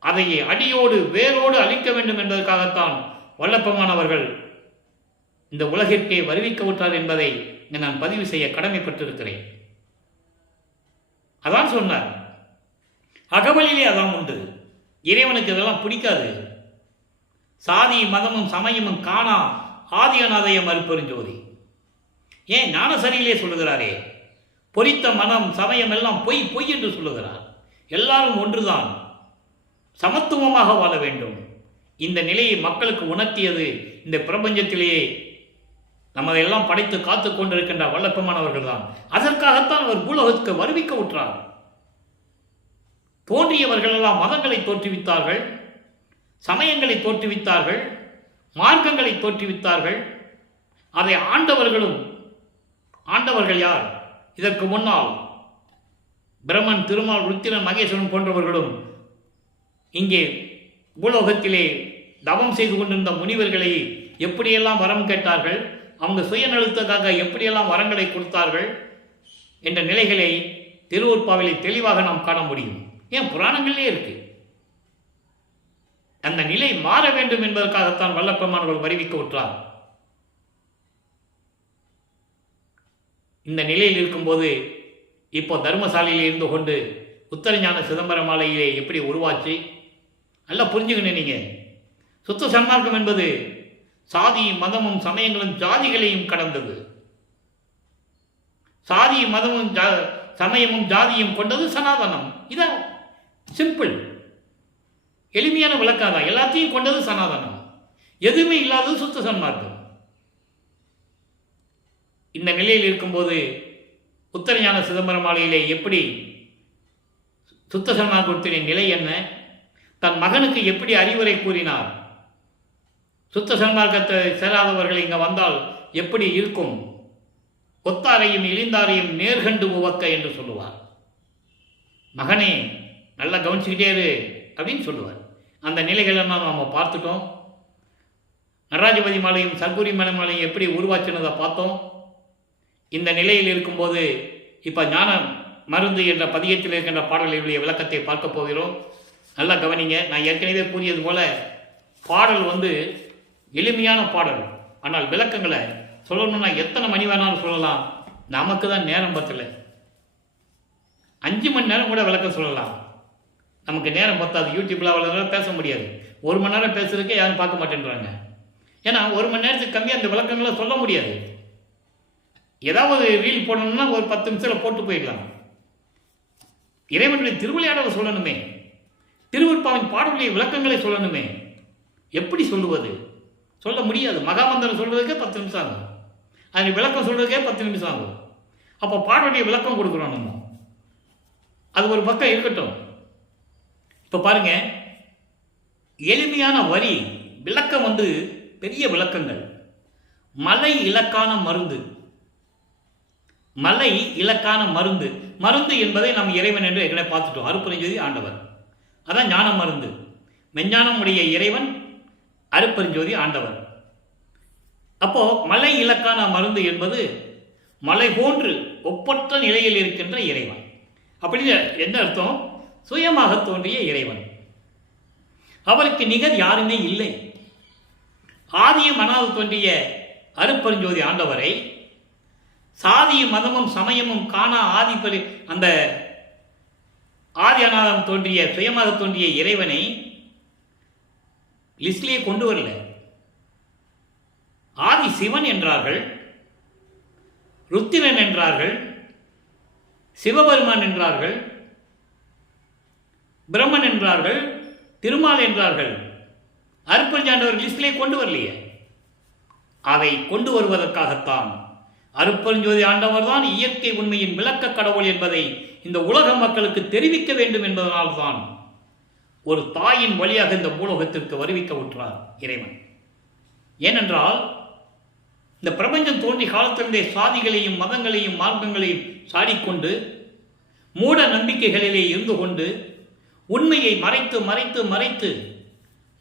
அதை அடியோடு வேரோடு அழிக்க வேண்டும் என்பதற்காகத்தான் வல்லப்பெருமான் அவர்கள் இந்த உலகிற்கே வருவிக்க விட்டார் என்பதை நான் பதிவு செய்ய கடமைப்பட்டிருக்கிறேன். அதான் சொன்னார், அகவலிலே அதான் உண்டு. இறைவனுக்கு இதெல்லாம் பிடிக்காது. சாதி மதமும் சமயமும் காணா ஆதியநாதைய மறுப்பெருஞ்சோதி. ஏன் ஞானசரியிலே சொல்லுகிறாரே, பொறித்த மனம் சமயம் எல்லாம் பொய் பொய் என்று சொல்லுகிறார். எல்லாரும் ஒன்றுதான், சமத்துவமாக வாழ வேண்டும். இந்த நிலையை மக்களுக்கு உணர்த்தியது இந்த பிரபஞ்சத்திலேயே நம்மதையெல்லாம் படைத்து காத்து கொண்டிருக்கின்ற வல்லப்பெருமான் அவர்கள் தான். அதற்காகத்தான் அவர் பூலோகத்துக்கு வருவிக்க விட்டார். தோன்றியவர்கள் எல்லாம் மதங்களை தோற்றுவித்தார்கள், சமயங்களை தோற்றுவித்தார்கள், மார்க்கங்களை தோற்றுவித்தார்கள். அதை ஆண்டவர்கள் யார்? இதற்கு முன்னால் பிரம்மன், திருமால், ருத்திரன், மகேஸ்வரன் போன்றவர்களும் இங்கே பூலோகத்திலே தவம் செய்து கொண்டிருந்த முனிவர்களை எப்படியெல்லாம் வரம் கேட்டார்கள், அவங்க சுயநலத்துக்காக எப்படியெல்லாம் வரங்களை கொடுத்தார்கள் என்ற நிலைகளை திருவொற்பாவிலே தெளிவாக நாம் காண முடியும். ஏன் புராணங்களிலே இருக்கு. அந்த நிலை மாற வேண்டும் என்பதற்காகத்தான் வல்லப்பெருமான்கள் வருவிக்க விட்டார். இந்த நிலையில் இருக்கும்போது இப்போ தர்மசாலையில் இருந்து கொண்டு உத்தரஞான சிதம்பர மாலையிலே எப்படி உருவாச்சு நல்லா புரிஞ்சுக்கணும். நீங்கள் சுத்த சன்மார்க்கம் என்பது சாதியும் மதமும் சமயங்களும் ஜாதிகளையும் கடந்தது. சாதியும் மதமும் சமயமும் ஜாதியும் கொண்டது சனாதனம். இதான் சிம்பிள், எளிமையான விளக்கம் தான். எல்லாத்தையும் கொண்டது சனாதனம், எதுவுமே இல்லாதது சுத்த சன்மார்க்கம். இந்த நிலையில் இருக்கும்போது உத்தரஞான சிதம்பர மாலையிலே எப்படி சுத்த சன்மார்க்கத்தின் நிலை என்ன, தன் மகனுக்கு எப்படி அறிவுரை கூறினார், சுத்த சன்மார்க்கத்தை சேராதவர்கள் இங்கே வந்தால் எப்படி இருக்கும், ஒத்தாரையும் இழிந்தாரையும் நேர்கண்டு உவக்க என்று சொல்லுவார். மகனே நல்லா கவனிச்சுக்கிட்டே இரு அப்படின்னு சொல்லுவார். அந்த நிலைகளெல்லாம் நாம் பார்த்துட்டோம். நடராஜபதி மாலையும் சர்க்குரி மாலையும் எப்படி உருவாச்சினதை பார்த்தோம். இந்த நிலையில் இருக்கும்போது இப்போ ஞான மருந்து என்ற பதியத்தில் இருக்கின்ற பாடல்களுடைய விளக்கத்தை பார்க்க போகிறோம். நல்லா கவனிங்க. நான் ஏற்கனவே கூறியது போல பாடல் எளிமையான பாடல், ஆனால் விளக்கங்களை சொல்லணும்னா எத்தனை மணி வேணாலும் சொல்லலாம். நமக்கு தான் நேரம் பத்தலை. 5 மணி நேரம் கூட விளக்கம் சொல்லலாம், நமக்கு நேரம் பத்தாது. யூடியூப்பில் அவ்வளோ பேச முடியாது. 1 மணி நேரம் பேசுறதுக்கே யாரும் பார்க்க மாட்டேன்றாங்க. ஏன்னா 1 மணி நேரத்துக்கு கம்மியாக அந்த விளக்கங்களை சொல்ல முடியாது. ஏதாவது ரீல் போடணும்னா ஒரு 10 நிமிஷத்தில் போட்டு போயிடலாம். இறைவனுடைய திருவிளையாடலை சொல்லணுமே, திருவருட்பாவின் பாடலுடைய விளக்கங்களை சொல்லணுமே. எப்படி சொல்லுவது? சொல்ல முடியாது. மகாமந்திரம் சொல்றதுக்கே 10 நிமிஷம் ஆகும், அதனுடைய விளக்கம் சொல்றதுக்கே 10 நிமிஷம் ஆகும். அப்போ பாடலுடைய விளக்கம் கொடுக்குறோம் நம்ம. அது ஒரு பக்கம் இருக்கட்டும். இப்போ பாருங்க, எளிமையான வரி விளக்கம் பெரிய விளக்கங்கள். மலை இலக்கான மருந்து, மலை இலக்கான மருந்து. மருந்து என்பதை நாம் இறைவன் என்று ஏற்கனவே பார்த்துட்டோம். அருட்பெருஞ்சோதி ஆண்டவர், அதான் ஞான மருந்து. மெஞ்ஞானம் உடைய இறைவன் அருட்பெருஞ்சோதி ஆண்டவர். அப்போ மலை இலக்கான மருந்து என்பது மலை போன்று ஒப்பற்ற நிலையில் இருக்கின்ற இறைவன். அப்படின்னு என்ன அர்த்தம்? சுயமாக தோன்றிய இறைவன், அவருக்கு நிகர் யாருமே இல்லை. ஆதியும் அனாது தோன்றிய அருட்பெருஞ்சோதி ஆண்டவரை சாதியும் மதமும் சமயமும் காணா அந்த ஆதி அனாதம் தோன்றிய சுயமாக தோன்றிய இறைவனை லிஸ்ட்லேயே கொண்டு வரல. ஆதி சிவன் என்றார்கள், ருத்திரன் என்றார்கள், சிவபெருமான் என்றார்கள், பிரம்மன் என்றார்கள், திருமால் என்றார்கள். அருட்பெருஞ்சாண்டவர் லிஸ்டிலே கொண்டு வரலையே. அதை கொண்டு வருவதற்காகத்தான் அருட்பெருஞ்சோதி ஆண்டவர் தான் இயற்கை உண்மையின் விளக்க கடவுள் என்பதை இந்த உலக மக்களுக்கு தெரிவிக்க வேண்டும் என்பதனால்தான் ஒரு தாயின் வழியாக இந்த பூலோகத்திற்கு வருவிக்க விட்டார் இறைவன். ஏனென்றால் இந்த பிரபஞ்சம் தோன்றி காலத்திலிருந்தே சாதிகளையும் மதங்களையும் மார்க்கங்களையும் சாடிக்கொண்டு மூட நம்பிக்கைகளிலே இருந்து கொண்டு உண்மையை மறைத்து மறைத்து மறைத்து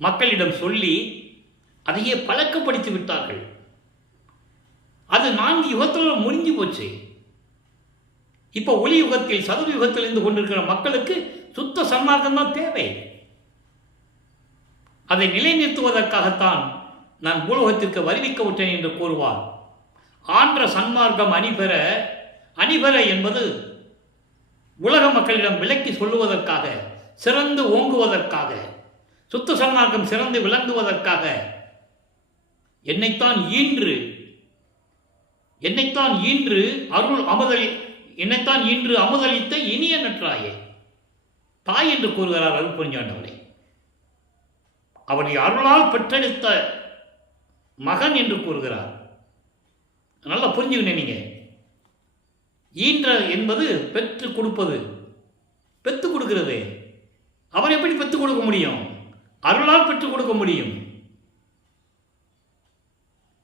மக்களிடம் சொல்லி அதையே பழக்கப்படுத்தி விட்டார்கள். அது 4 யுகத்தில் முடிஞ்சு போச்சு. இப்போ ஒளி யுகத்தில் சதுர யுகத்தில் இருந்து கொண்டிருக்கிற மக்களுக்கு சுத்த சன்மார்க்கம் தான் தேவை. அதை நிலைநிறுத்துவதற்காகத்தான் நான் பூலோகத்திற்கு வருவிக்க விட்டேன் என்று கூறுவார். ஆன்ற சன்மார்க்கம் அணிபெற என்பது உலக மக்களிடம் விளக்கி சொல்லுவதற்காக, சிறந்து ஓங்குவதற்காக, சுத்த சன்மார்க்கம் சிறந்து விளங்குவதற்காக என்னைத்தான் ஈன்று அமுதளித்த இனிய நற்றாயே தாய் என்று கூறுகிறார் அருட்பெருஞ்சாண்டவரை. அவருடைய அருளால் பெற்றெடுத்த மகன் என்று கூறுகிறார். நல்லா புரிஞ்சுக்கணும் நீங்க. ஈன்ற என்பது பெற்று கொடுப்பது, பெற்று கொடுக்கிறது. அவர் எப்படி பெற்றுக் கொடுக்க முடியும்? அருளால் பெற்றுக் கொடுக்க முடியும்.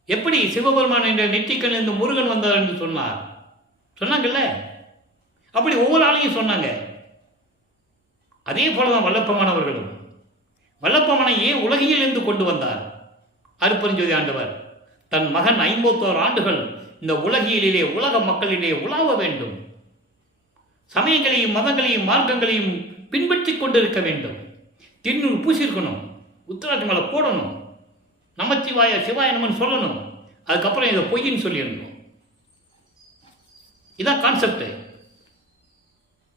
எப்படி சிவபெருமான் என்ற நெற்றிக்கண் இருந்து முருகன் வந்தார் என்று சொன்னாங்கல்ல, அப்படி ஒவ்வொரு ஆளையும் சொன்னாங்க. அதே போலதான் வல்லப்பமானவர்களும். வல்லப்பமனை ஏன் உலகில் இருந்து கொண்டு வந்தார் அருட்பெருஞ்சோதி ஆண்டவர்? தன் மகன் 51 ஆண்டுகள் இந்த உலகியலிலே உலக மக்களிலே உலாவ வேண்டும், சமயங்களையும் மதங்களையும் மார்க்கங்களையும் பின்பற்றி கொண்டிருக்க வேண்டும். திருநூறு பூசிருக்கணும், உத்தராட்சி மலை போடணும், நமச்சிவாய சிவாய நமன் சொல்லணும், அதுக்கப்புறம் இதை பொய்ன்னு சொல்லிடணும். இதான் கான்செப்ட்.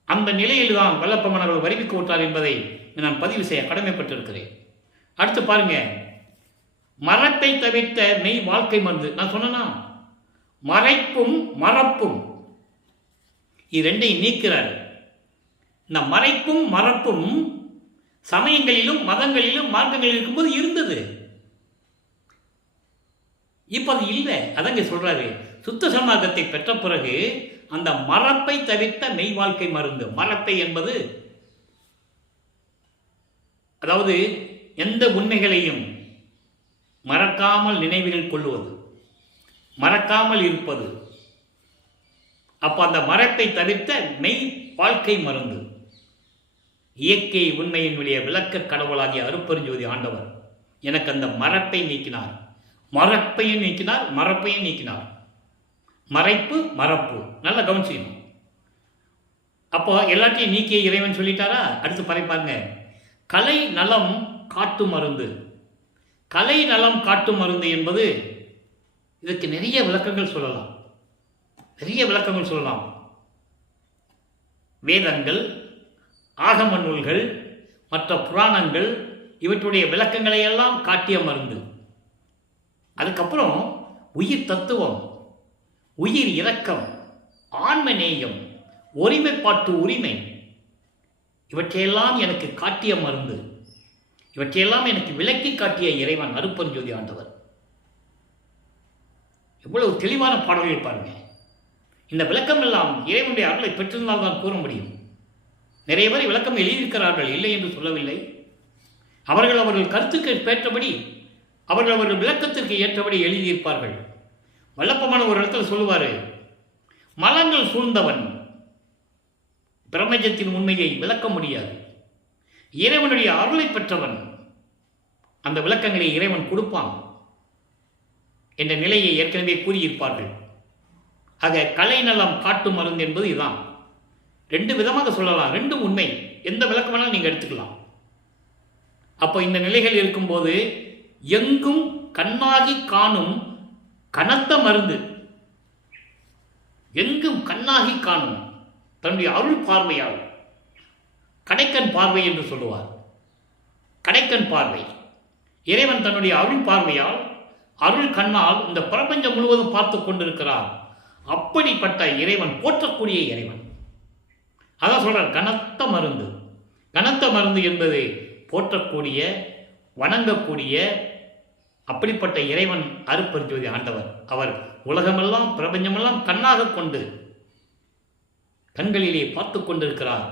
அந்த நிலையில் தான் வல்லப்பமன் அவர்கள் வருவிக்க விட்டார் என்பதை நான் பதிவு செய்ய கடமைப்பட்டிருக்கிறேன். அடுத்து பாருங்க, மரத்தை தவிர்த்த மெய் வாழ்க்கை மருந்து. நான் சொன்னா மறைப்பும் மறப்பும் இது ரெண்டையும் நீக்கிறார். இந்த மறைப்பும் மறப்பும் சமயங்களிலும் மதங்களிலும் மார்க்கங்களில் இருக்கும்போது இருந்தது. இப்ப அது இல்லை. அதங்க சொல்றாரு, சுத்த சன்மார்க்கத்தை பெற்ற பிறகு அந்த மறப்பை தவிர்த்த மெய் வாழ்க்கை மருந்து. மறப்பை என்பது அதாவது எந்த உண்மைகளையும் மறக்காமல் நினைவுகள் கொள்ளுவது, மறக்காமல் இருப்பது. அப்ப அந்த மறப்பை தவிர்த்த மெய் வாழ்க்கை மருந்து. இயற்கை உண்மையினுடைய விளக்க கடவுளாகிய அருட்பெருஞ்சோதி ஆண்டவர் எனக்கு அந்த மறப்பை நீக்கினார், மறப்பையும் நீக்கினார், மறப்பையும் நீக்கினார். மறைப்பு மறப்பு நல்லா கவனிச்சுக்கணும். அப்போ எல்லாத்தையும் நீக்கிய இறைவன் சொல்லிட்டாரா? அடுத்து பாருங்க, கலை நலம் காட்டு மருந்து. கலை நலம் காட்டு மருந்து என்பது இதற்கு நிறைய விளக்கங்கள் சொல்லலாம். வேதங்கள், ஆகம நூல்கள், மற்ற புராணங்கள் இவற்றுடைய விளக்கங்களை எல்லாம் காட்டிய மருந்து. அதுக்கப்புறம் உயிர் தத்துவம், உயிர் இரக்கம், ஆன்ம நேயம், ஒருமைப்பாட்டு உரிமை, இவற்றையெல்லாம் எனக்கு காட்டிய மருந்து, இவற்றையெல்லாம் எனக்கு விளக்கி காட்டிய இறைவன் அருட்பெருஞ்சோதி ஆண்டவர். எவ்வளவு தெளிவான பாடல்கள் பாருங்க. இந்த விளக்கம் எல்லாம் இறைவனுடைய அருளை பெற்றிருந்தால் தான் கூற முடியும். நிறைய பேர் விளக்கம் எழுதியிருக்கிறார்கள், இல்லை என்று சொல்லவில்லை. அவர்கள் கருத்துக்கு ஏற்றபடி, அவர்கள் விளக்கத்திற்கு ஏற்றபடி எழுதியிருப்பார்கள். வல்லப்பமான ஒரு இடத்துல சொல்லுவார், மலங்கள் சூழ்ந்தவன் பிரபஞ்சத்தின் உண்மையை விளக்க முடியாது. இறைவனுடைய அருளை பெற்றவன் அந்த விளக்கங்களை இறைவன் கொடுப்பான் என்ற நிலையை ஏற்கனவே கூறியிருப்பார்கள். ஆக கலை நலம் காட்டு மருந்து என்பது இதுதான். ரெண்டு விதமாக சொல்லலாம், ரெண்டும் உண்மை. எந்த விளக்கம் வேணாலும் நீங்கள் எடுத்துக்கலாம். அப்போ இந்த நிலைகள் இருக்கும்போது எங்கும் கண்ணாகி காணும் கனத்த மருந்து, எங்கும் கண்ணாகி காணும் தன்னுடைய அருள் பார்வையால், கடைக்கண் பார்வை என்று சொல்லுவார். கடைக்கண் பார்வை, இறைவன் தன்னுடைய அருள் பார்வையால், அருள் கண்ணால் இந்த பிரபஞ்சம் முழுவதும் பார்த்து கொண்டிருக்கிறார். அப்படிப்பட்ட இறைவன், போற்றக்கூடிய இறைவன். அதான் சொல்றார் கனத்த மருந்து. கனத்த மருந்து என்பது போற்றக்கூடிய, வணங்கக்கூடிய அப்படிப்பட்ட இறைவன் அருட்பெருஞ்சோதி ஆண்டவர். அவர் உலகமெல்லாம் பிரபஞ்சமெல்லாம் கண்ணாக கொண்டு கண்களிலே பார்த்து கொண்டிருக்கிறார்.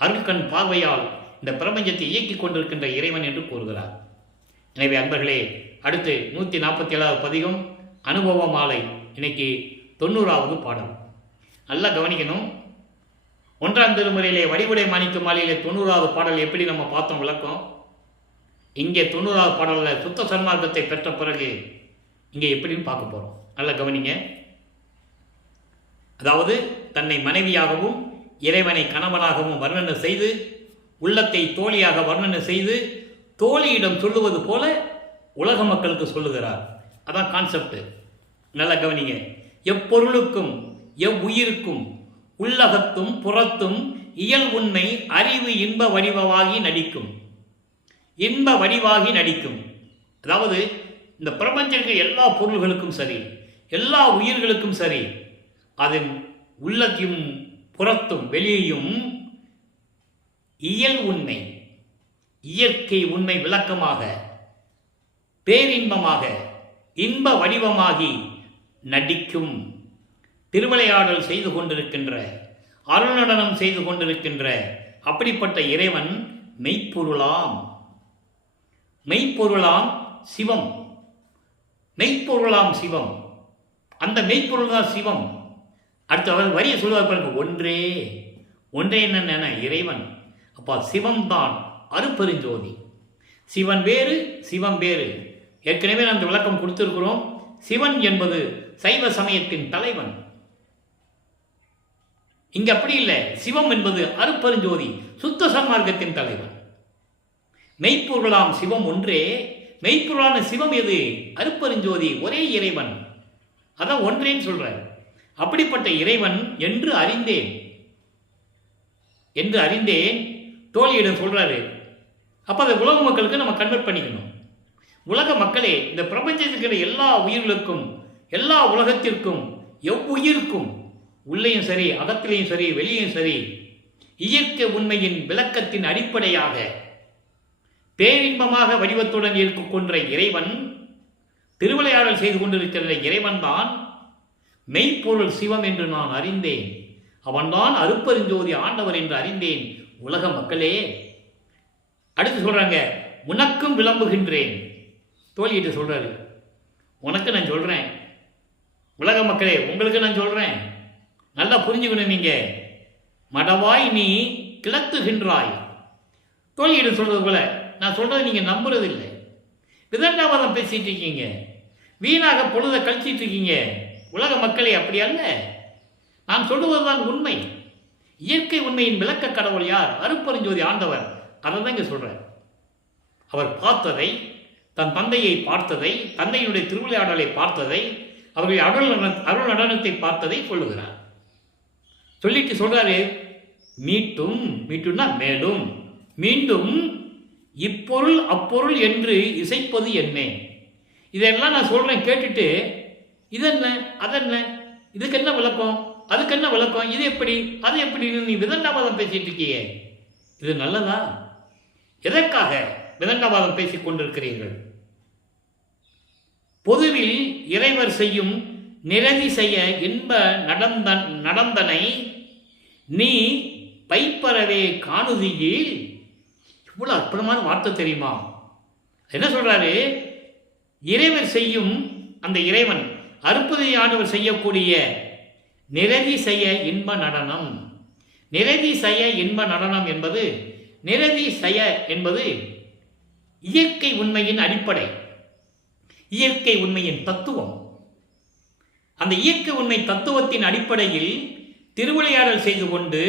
அருள்கண் பார்வையால் இந்த பிரபஞ்சத்தை இயக்கிக் கொண்டிருக்கின்ற இறைவன் என்று கூறுகிறார். எனவே அன்பர்களே, அடுத்து 147வது பதிகம் அனுபவ மாலை. இன்னைக்கு 90வது பாடல். நல்லா கவனிக்கணும். 1ஆம் திருமுறையிலே வடிவுடை மாணிக்க மாலையிலே 90வது பாடல் எப்படி நம்ம பார்த்தோம் விளக்கம். இங்கே 90வது பாடலில் சுத்த சன்மார்க்கத்தை பெற்ற பிறகு இங்கே எப்படின்னு பார்க்க போகிறோம். நல்லா கவனிங்க. அதாவது தன்னை மனைவியாகவும் இறைவனை கணவனாகவும் வர்ணனை செய்து, உள்ளத்தை தோழியாக வர்ணனை செய்து, தோழியிடம் சொல்லுவது போல உலக மக்களுக்கு சொல்லுகிறார். அதான் கான்செப்ட். நல்லா கவனிங்க. எப்பொருளுக்கும் எவ்வுயிருக்கும் உள்ளகத்தும் புறத்தும் இயல் உண்மை அறிவு இன்ப வடிவாகி நடிக்கும். இன்ப வடிவாகி நடிக்கும். அதாவது இந்த பிரபஞ்சத்தில் எல்லா பொருள்களுக்கும் சரி, எல்லா உயிர்களுக்கும் சரி, அதன் உள்ளத்தையும் புறத்தும் வெளியையும் இயல் உண்மை, இயற்கை உண்மை விளக்கமாக, பேரின்பமாக, இன்ப வடிவமாகி நடிக்கும். திருவிளையாடல் செய்து கொண்டிருக்கின்ற, அருள் நடனம் செய்து கொண்டிருக்கின்ற அப்படிப்பட்ட இறைவன் மெய்ப்பொருளாம். மெய்ப்பொருளாம் சிவம். மெய்ப்பொருளாம் சிவம். அந்த மெய்ப்பொருள் தான் சிவம். அடுத்து அவர் வரியை சொல்லுவார் பாருங்க, ஒன்றே. ஒன்றே என்ன? இறைவன். அப்பா சிவம் தான் அருட்பெருஞ்சோதி. சிவன் வேறு, சிவம் வேறு. ஏற்கனவே அந்த விளக்கம் கொடுத்திருக்கிறோம். சிவன் என்பது சைவ சமயத்தின் தலைவன். இங்க அப்படி இல்லை. சிவம் என்பது அருட்பெருஞ்சோதி, சுத்த சன்மார்க்கத்தின் தலைவன். மெய்ப்பொருளாம் சிவம் ஒன்றே. மெய்ப்பொருளான சிவம் எது? அருட்பெருஞ்சோதி, ஒரே இறைவன். அதான் ஒன்றேன்னு சொல்றார். அப்படிப்பட்ட இறைவன் என்று அறிந்தேன், என்று அறிந்தேன் தோழியிடம் சொல்றாரு. அப்ப அதை உலக மக்களுக்கு நம்ம கன்வெர்ட் பண்ணிக்கணும். உலக மக்களே, இந்த பிரபஞ்சத்துக்கு எல்லா உயிர்களுக்கும், எல்லா உலகத்திற்கும், எவ்வுயிருக்கும், உள்ளேயும் சரி, அகத்திலையும் சரி, வெளியும் சரி, இயற்கை உண்மையின் விளக்கத்தின் அடிப்படையாக பேரின்பமாக வடிவத்துடன் இருக்கின்ற இறைவன், திருவிளையாடல் செய்து கொண்டிருக்கிற இறைவன் தான் மெய்ப்பொருள் சிவம் என்று நான் அறிந்தேன். அவன்தான் அருட்பெருஞ்சோதி ஆண்டவர் என்று அறிந்தேன். உலக மக்களே, அடுத்து சொல்றாங்க, உனக்கும் விளம்புகின்றேன். தோழிகிட்ட சொல்றாரு, உனக்கு நான் சொல்றேன். உலக மக்களே, உங்களுக்கு நான் சொல்றேன். நல்லா புரிஞ்சுக்கணும். நீங்க மடவாய் நீ கிளத்துகின்றாய். தோழிகிட்ட சொல்றது போல நான் சொல்றது நீங்க நம்புறது இல்லை. விதண்டாவாதம் பேசிட்டு இருக்கீங்க, வீணாக பொழுதை கழிச்சிட்டு இருக்கீங்க. உலக மக்களே, அப்படி அல்ல. நான் சொல்லுவதுதான் உண்மை. இயற்கை உண்மையின் விளக்க கடவுள் யார்? அருட்பெருஞ்சோதி ஆண்டவர். அதை தான் இங்கே சொல்றார். அவர் பார்த்ததை, தன் தந்தையை பார்த்ததை, தந்தையினுடைய திருவிளையாடலை பார்த்ததை, அவருடைய அருள் நடனத்தை பார்த்ததை சொல்லுகிறார். சொல்லிட்டு சொல்றாரு, மீட்டும்னா மேலும், மீண்டும் இப்பொருள் அப்பொருள் என்று இசைப்பது என்ன? இதெல்லாம் நான் சொல்றேன் கேட்டுட்டு, இதென்ன அதென்ன, இதுக்கு என்ன விளக்கம், அதுக்கு என்ன விளக்கம், இது எப்படி அது எப்படி, நீ விதண்டாவாதம் பேசிட்டு இருக்கியே. இது நல்லதா? எதற்காக விதண்டாவாதம் பேசிக் கொண்டிருக்கிறீர்கள்? பொதுவில் இறைவர் செய்யும் நிரதி செய்ய இன்ப நடந்தனை நீ பைப்பறவே காணுதியில். இவ்வளவு அற்புதமான வார்த்தை தெரியுமா? என்ன சொல்றாரு? இறைவர் செய்யும், அந்த இறைவன் அற்புதமானவர் செய்யக்கூடிய நிரதி செய்ய இன்ப நடனம். நிரதி செய்ய இன்ப நடனம் என்பது, நிரதி செய்ய என்பது இயற்கை உண்மையின் அடிப்படை, இயற்கை உண்மையின் தத்துவம். அந்த இயற்கை உண்மை தத்துவத்தின் அடிப்படையில் திருவிளையாடல் செய்து கொண்டு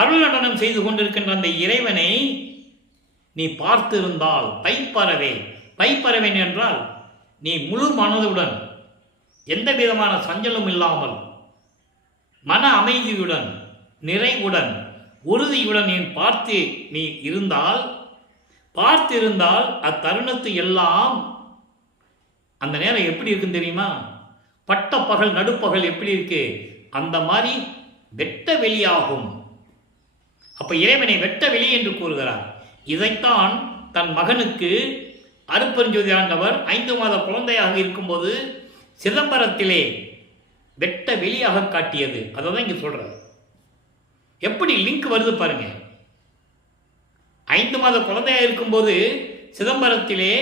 அருள் நடனம் செய்து கொண்டிருக்கின்ற அந்த இறைவனை நீ பார்த்திருந்தால் பைப்பறவே. பைப்பறவேன் என்றால் நீ முழு மனதுடன், எந்த விதமான சஞ்சலம் இல்லாமல், மன அமைதியுடன், நிறைவுடன், உறுதியுடன் நீ பார்த்திருந்தால் அத்தருணத்து எல்லாம் அந்த நேரம் எப்படி இருக்குன்னு தெரியுமா? பட்ட பகல் நடுப்பகல் எப்படி இருக்கு, அந்த மாதிரி வெட்ட வெளியாகும். அப்ப இறைவனை வெட்ட வெளி என்று கூறுகிறார். இதைத்தான் தன் மகனுக்கு அருட்பெருஞ்சோதி ஆண்டவர் 5 மாத குழந்தையாக இருக்கும்போது சிதம்பரத்திலே வெட்ட வெளியாக காட்டியது. அதை தான் இங்க சொல்றார். எப்படி லிங்க் வருது பாருங்க. 5 மாத குழந்தையாக இருக்கும்போது சிதம்பரத்திலே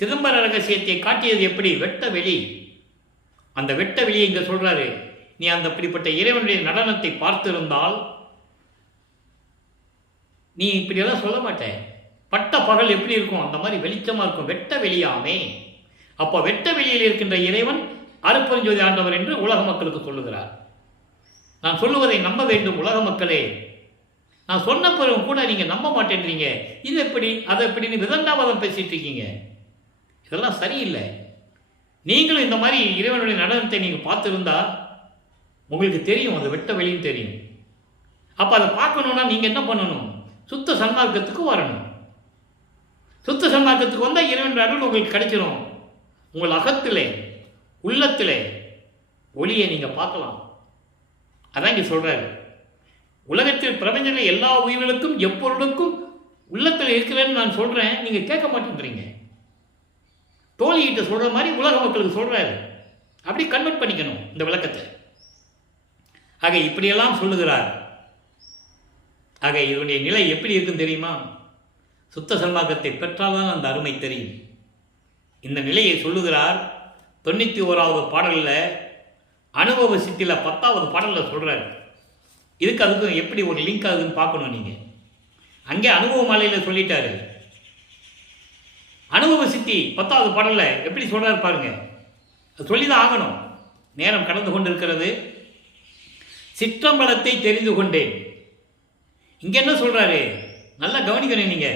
சிதம்பர ரகசியத்தை காட்டியது எப்படி? வெட்ட வெளி. அந்த வெட்ட வெளியை இங்க சொல்றாரு. நீ அந்த அப்படிப்பட்ட இறைவனுடைய நடனத்தை பார்த்திருந்தால் நீ இப்படியெல்லாம் சொல்ல மாட்டேன். பட்ட பகல் எப்படி இருக்கும், அந்த மாதிரி வெளிச்சமா இருக்கும். வெட்ட வெளியாமே. அப்போ வெட்ட வெளியில் இருக்கின்ற இறைவன் அருட்பெருஞ்சோதி ஆண்டவர் என்று உலக மக்களுக்கு சொல்லுகிறார். நான் சொல்லுவதை நம்ப வேண்டும் உலக மக்களே. நான் சொன்ன பிறகு கூட நீங்க நம்ப மாட்டேன்றீங்க. இது எப்படி, அதை எப்படின்னு விதண்டாவாதம் பேசிட்டு இருக்கீங்க. இதெல்லாம் சரியில்லை. நீங்களும் இந்த மாதிரி இறைவனுடைய நடனத்தை நீங்கள் பார்த்துருந்தா உங்களுக்கு தெரியும், அது வெட்ட வெளியும் தெரியும். அப்போ அதை பார்க்கணுன்னா நீங்கள் என்ன பண்ணணும்? சுத்த சன்மார்க்கத்துக்கு வரணும். சுத்த சன்மார்க்கத்துக்கு வந்தால் இறைவன் அருள் உங்களுக்கு கிடைச்சிடும். உங்கள் அகத்திலே, உள்ளத்திலே ஒளியை நீங்கள் பார்க்கலாம். அதான் இங்கே சொல்கிறாரு. உலகத்தில் பிரபஞ்சத்தில் எல்லா உயிர்களுக்கும் எப்பொருளுக்கும் உள்ளத்தில் இருக்கிறேன்னு நான் சொல்கிறேன், நீங்கள் கேட்க மாட்டேன்றீங்க. தோழிகிட்ட சொல்கிற மாதிரி உலக மக்களுக்கு சொல்கிறாரு. அப்படி கன்வெர்ட் பண்ணிக்கணும் இந்த விளக்கத்தை. ஆக இப்படியெல்லாம் சொல்லுகிறார். ஆக இதனுடைய நிலை எப்படி இருக்குன்னு தெரியுமா? சுத்த சன்மார்க்கத்தை பெற்றால்தான் அந்த அருமை தெரியும். இந்த நிலையை சொல்லுகிறார் 91வது பாடலில், அனுபவ சித்தியில் 10வது பாடலில் சொல்கிறார். இதுக்கு அதுக்கும் எப்படி ஒரு லிங்க் ஆகுதுன்னு பார்க்கணும் நீங்கள். அங்கே அனுபவ மாலையில் சொல்லிட்டாரு. அனுபவ சித்தி 10வது பாடலில் எப்படி சொல்கிறாரு பாருங்க. அது சொல்லி தான் ஆகணும். நேரம் கடந்து கொண்டு இருக்கிறது. சிற்றம்பலத்தை தெரிந்து கொண்டேன். இங்க என்ன சொல்றாரு? நல்லா கவனிக்கணும் நீங்க.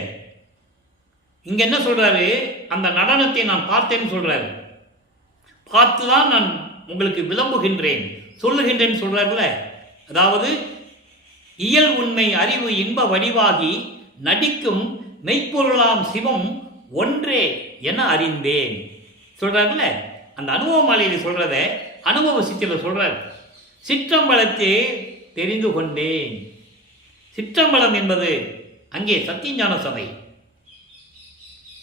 இங்க என்ன சொல்றாரு? அந்த நடனத்தை நான் பார்த்தேன்னு சொல்றாரு. பார்த்துதான் நான் உங்களுக்கு விளம்புகின்றேன், சொல்லுகின்றேன்னு சொல்றாருல. அதாவது இயல் உண்மை அறிவு இன்ப வடிவாகி நடிக்கும் மெய்ப்பொருளாம் சிவம் ஒன்றே என அறிந்தேன் சொல்றாருல. அந்த அனுபவ மாலையில் சொல்றத அனுபவ சித்தியில சொல்றாரு. சிற்றம்பலத்தை தெரிந்து கொண்டேன். சிற்றம்பலம் என்பது அங்கே சத்தியஞான சபை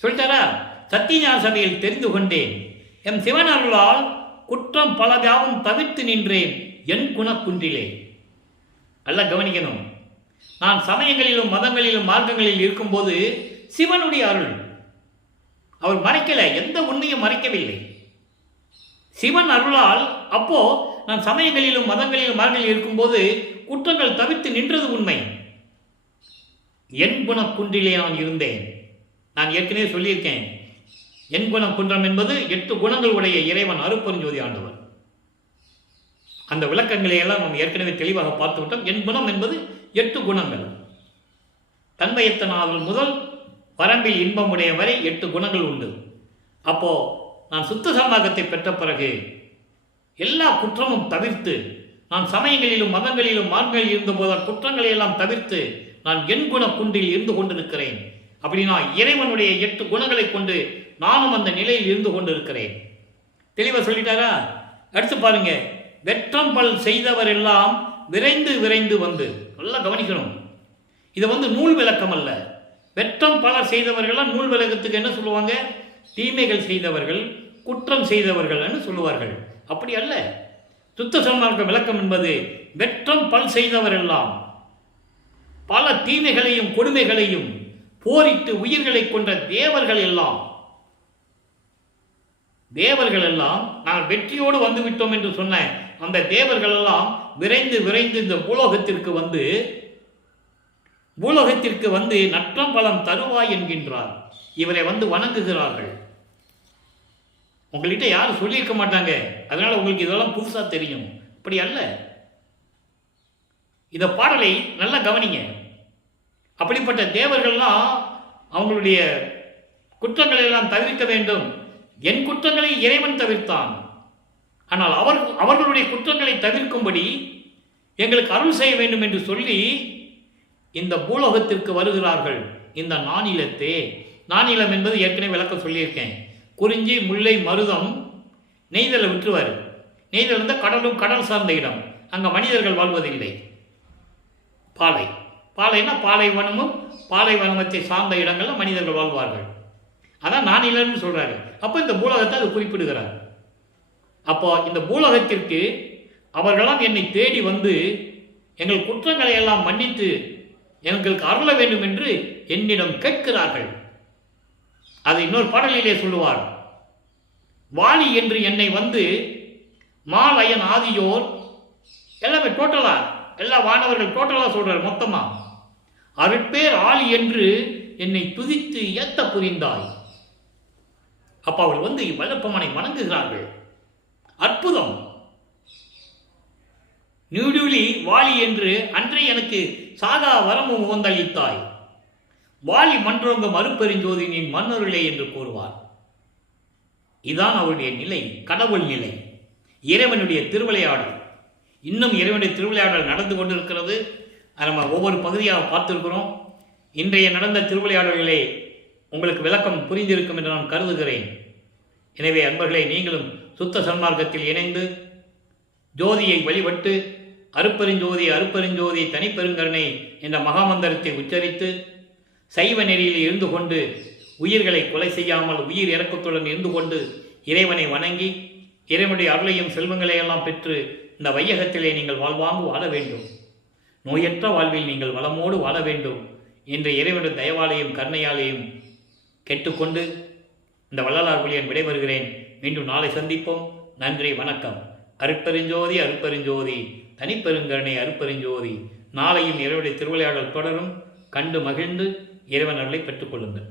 சொல்லிட்டாரா? சத்தியஞான சபையில் தெரிந்து கொண்டேன். எம் சிவன் அருளால் குற்றம் பலவாவும் தவிர்த்து நின்றேன் என் குணக்குன்றிலே. நல்லா கவனிக்கணும். நான் சமயங்களிலும் மதங்களிலும் மார்க்கங்களில் இருக்கும்போது சிவனுடைய அருள், அவர் மறைக்கல, எந்த உண்மையும் மறைக்கவில்லை. சிவன் அருளால் அப்போ நான் சமயங்களிலும் மதங்களிலும் மார்க்கங்களில் இருக்கும்போது குற்றங்கள் தவிர்த்து நின்றது உண்மை. என் குணக்குன்றிலே நான் இருந்தேன். நான் ஏற்கனவே சொல்லியிருக்கேன். என் குணம் குன்றம் என்பது 8 குணங்கள் உடைய இறைவன் அருட்பெருஞ்சோதி ஆண்டவர். அந்த விளக்கங்களை எல்லாம் நாம் ஏற்கனவே தெளிவாக பார்த்து விட்டோம். என் குணம் என்பது 8 குணங்கள். தன்மையத்தனாதல் முதல் வரம்பில் இன்பமுடைய வரை 8 குணங்கள் உண்டு. அப்போ நான் சுத்த சன்மார்க்கத்தை பெற்ற பிறகு எல்லா குற்றமும் தவிர்த்து, நான் சமயங்களிலும் மதங்களிலும் மார்க்கங்களில் இருந்தபோது குற்றங்களை எல்லாம் தவிர்த்து நான் என் குண குன்றில் இருந்து கொண்டிருக்கிறேன். அப்படின்னா இறைவனுடைய 8 குணங்களை கொண்டு நானும் அந்த நிலையில் இருந்து கொண்டிருக்கிறேன். தெளிவாக சொல்லிட்டாரா? அடுத்து பாருங்க. வெற்றம்பல் செய்தவர் எல்லாம் விரைந்து விரைந்து வந்து, நல்லா கவனிக்கணும். இது நூல் விளக்கம் அல்ல. வெற்றம் பலர் செய்தவர்கள்லாம் நூல் விளக்கத்துக்கு என்ன சொல்லுவாங்க? தீமைகள் செய்தவர்கள், குற்றம் செய்தவர்கள் சொல்லுவார்கள். அப்படி அல்ல. சுத்த சன்மார்க்க விளக்கம் என்பது வெற்றம் பல் செய்தவரெல்லாம், பல தீமைகளையும் கொடுமைகளையும் போரிட்டு உயிர்களை கொன்ற தேவர்கள் எல்லாம் நாங்கள் வெற்றியோடு வந்துவிட்டோம் என்று சொன்ன அந்த தேவர்கள் எல்லாம் விரைந்து விரைந்து இந்த பூலோகத்திற்கு வந்து நற்றம் பலம் தருவாய் என்கின்றார். இவரை வணங்குகிறார்கள். உங்கள்கிட்ட யாரும் சொல்லியிருக்க மாட்டாங்க, அதனால உங்களுக்கு இதெல்லாம் புதுசா தெரியும். அப்படி அல்ல. இந்த பாடலை நல்லா கவனிங்க. அப்படிப்பட்ட தேவர்கள்லாம் அவங்களுடைய குற்றங்களை எல்லாம் தவிர்க்க வேண்டும். என் குற்றங்களை இறைவன் தவிர்த்தான், ஆனால் அவர்களுடைய குற்றங்களை தவிர்க்கும்படி எங்களுக்கு அருள் செய்ய வேண்டும் என்று சொல்லி இந்த பூலோகத்திற்கு வருகிறார்கள். இந்த நானிலம் என்பது ஏற்கனவே விளக்கம் சொல்லியிருக்கேன். குறிஞ்சி, முல்லை, மருதம், நெய்தலை விட்டுருவார். நெய்தல் இருந்தால் கடல் சார்ந்த இடம், அங்கே மனிதர்கள் வாழ்வதில்லை. பாலைனா பாலைவனமும் பாலைவனத்தை சார்ந்த இடங்களில் மனிதர்கள் வாழ்வார்கள். அதான் நானிலன்னு சொல்றாரு. அப்போ இந்த பூலோகத்தை அது குறிப்பிடுகிறார். அப்போ இந்த பூலோகத்திற்கு அவர்களாம் என்னை தேடி வந்து எங்கள் குற்றங்களை எல்லாம் மன்னித்து எங்களுக்கு அருள வேண்டும் என்று என்னிடம் கேட்கிறார்கள். அது இன்னொரு பாடலிலே சொல்லுவார். வாலி என்று என்னை மாலயன் ஆதியோர் எல்லாமே டோட்டலா, எல்லா வானவர்கள் டோட்டலா சொல்றார் மொத்தமா. அருட்பேர் ஆளி என்று என்னை துதித்து ஏத்த புரிந்தாய். அப்ப அவள் வல்லப்பமனை வணங்குகிறார்கள். அற்புதம். நியூடியூலி வாலி என்று அன்றே எனக்கு சாகா வரமும் உகந்தளித்தாய். வாலி மன்றோங்கும் அருப்பெருஞ்சோதி நீ மன்னருளே என்று கூறுவார். இதுதான் அவருடைய நிலை, கடவுள் நிலை, இறைவனுடைய திருவிளையாடல். இன்னும் இறைவனுடைய திருவிளையாடல் நடந்து கொண்டிருக்கிறது. நம்ம ஒவ்வொரு பகுதியாக பார்த்திருக்கிறோம். இன்றைய நடந்த திருவிளையாடல்களே உங்களுக்கு விளக்கம் புரிந்திருக்கும் என்று நான் கருதுகிறேன். எனவே அன்பர்களே, நீங்களும் சுத்த சன்மார்க்கத்தில் இணைந்து ஜோதியை வழிபட்டு அருப்பெருஞ்சோதி தனிப்பெருங்கருணை என்ற மகாமந்திரத்தை உச்சரித்து சைவ நெறியில் இருந்து கொண்டு உயிர்களை கொலை செய்யாமல் உயிர் இறக்கத்துடன் இருந்து கொண்டு இறைவனை வணங்கி இறைவனுடைய அருளையும் செல்வங்களையெல்லாம் பெற்று இந்த வையகத்திலே நீங்கள் வாழ்வாங்கு வாழ வேண்டும். நோயற்ற வாழ்வில் நீங்கள் வளமோடு வாழ வேண்டும் என்ற இறைவனுடைய தயவாலையும் கருணையாலையும் கேட்டுக்கொண்டு இந்த வள்ளலார் வழியன் விடைபெறுகிறேன். மீண்டும் நாளை சந்திப்போம். நன்றி, வணக்கம். அருட்பெருஞ்சோதி தனிப்பெருங்கருணை அருட்பெருஞ்சோதி. நாளையும் இறைவனுடைய திருவிளையாடல் தொடரும். கண்டு மகிழ்ந்து இறைவன் அருளை பெற்றுக்கொள்ளுங்கள்.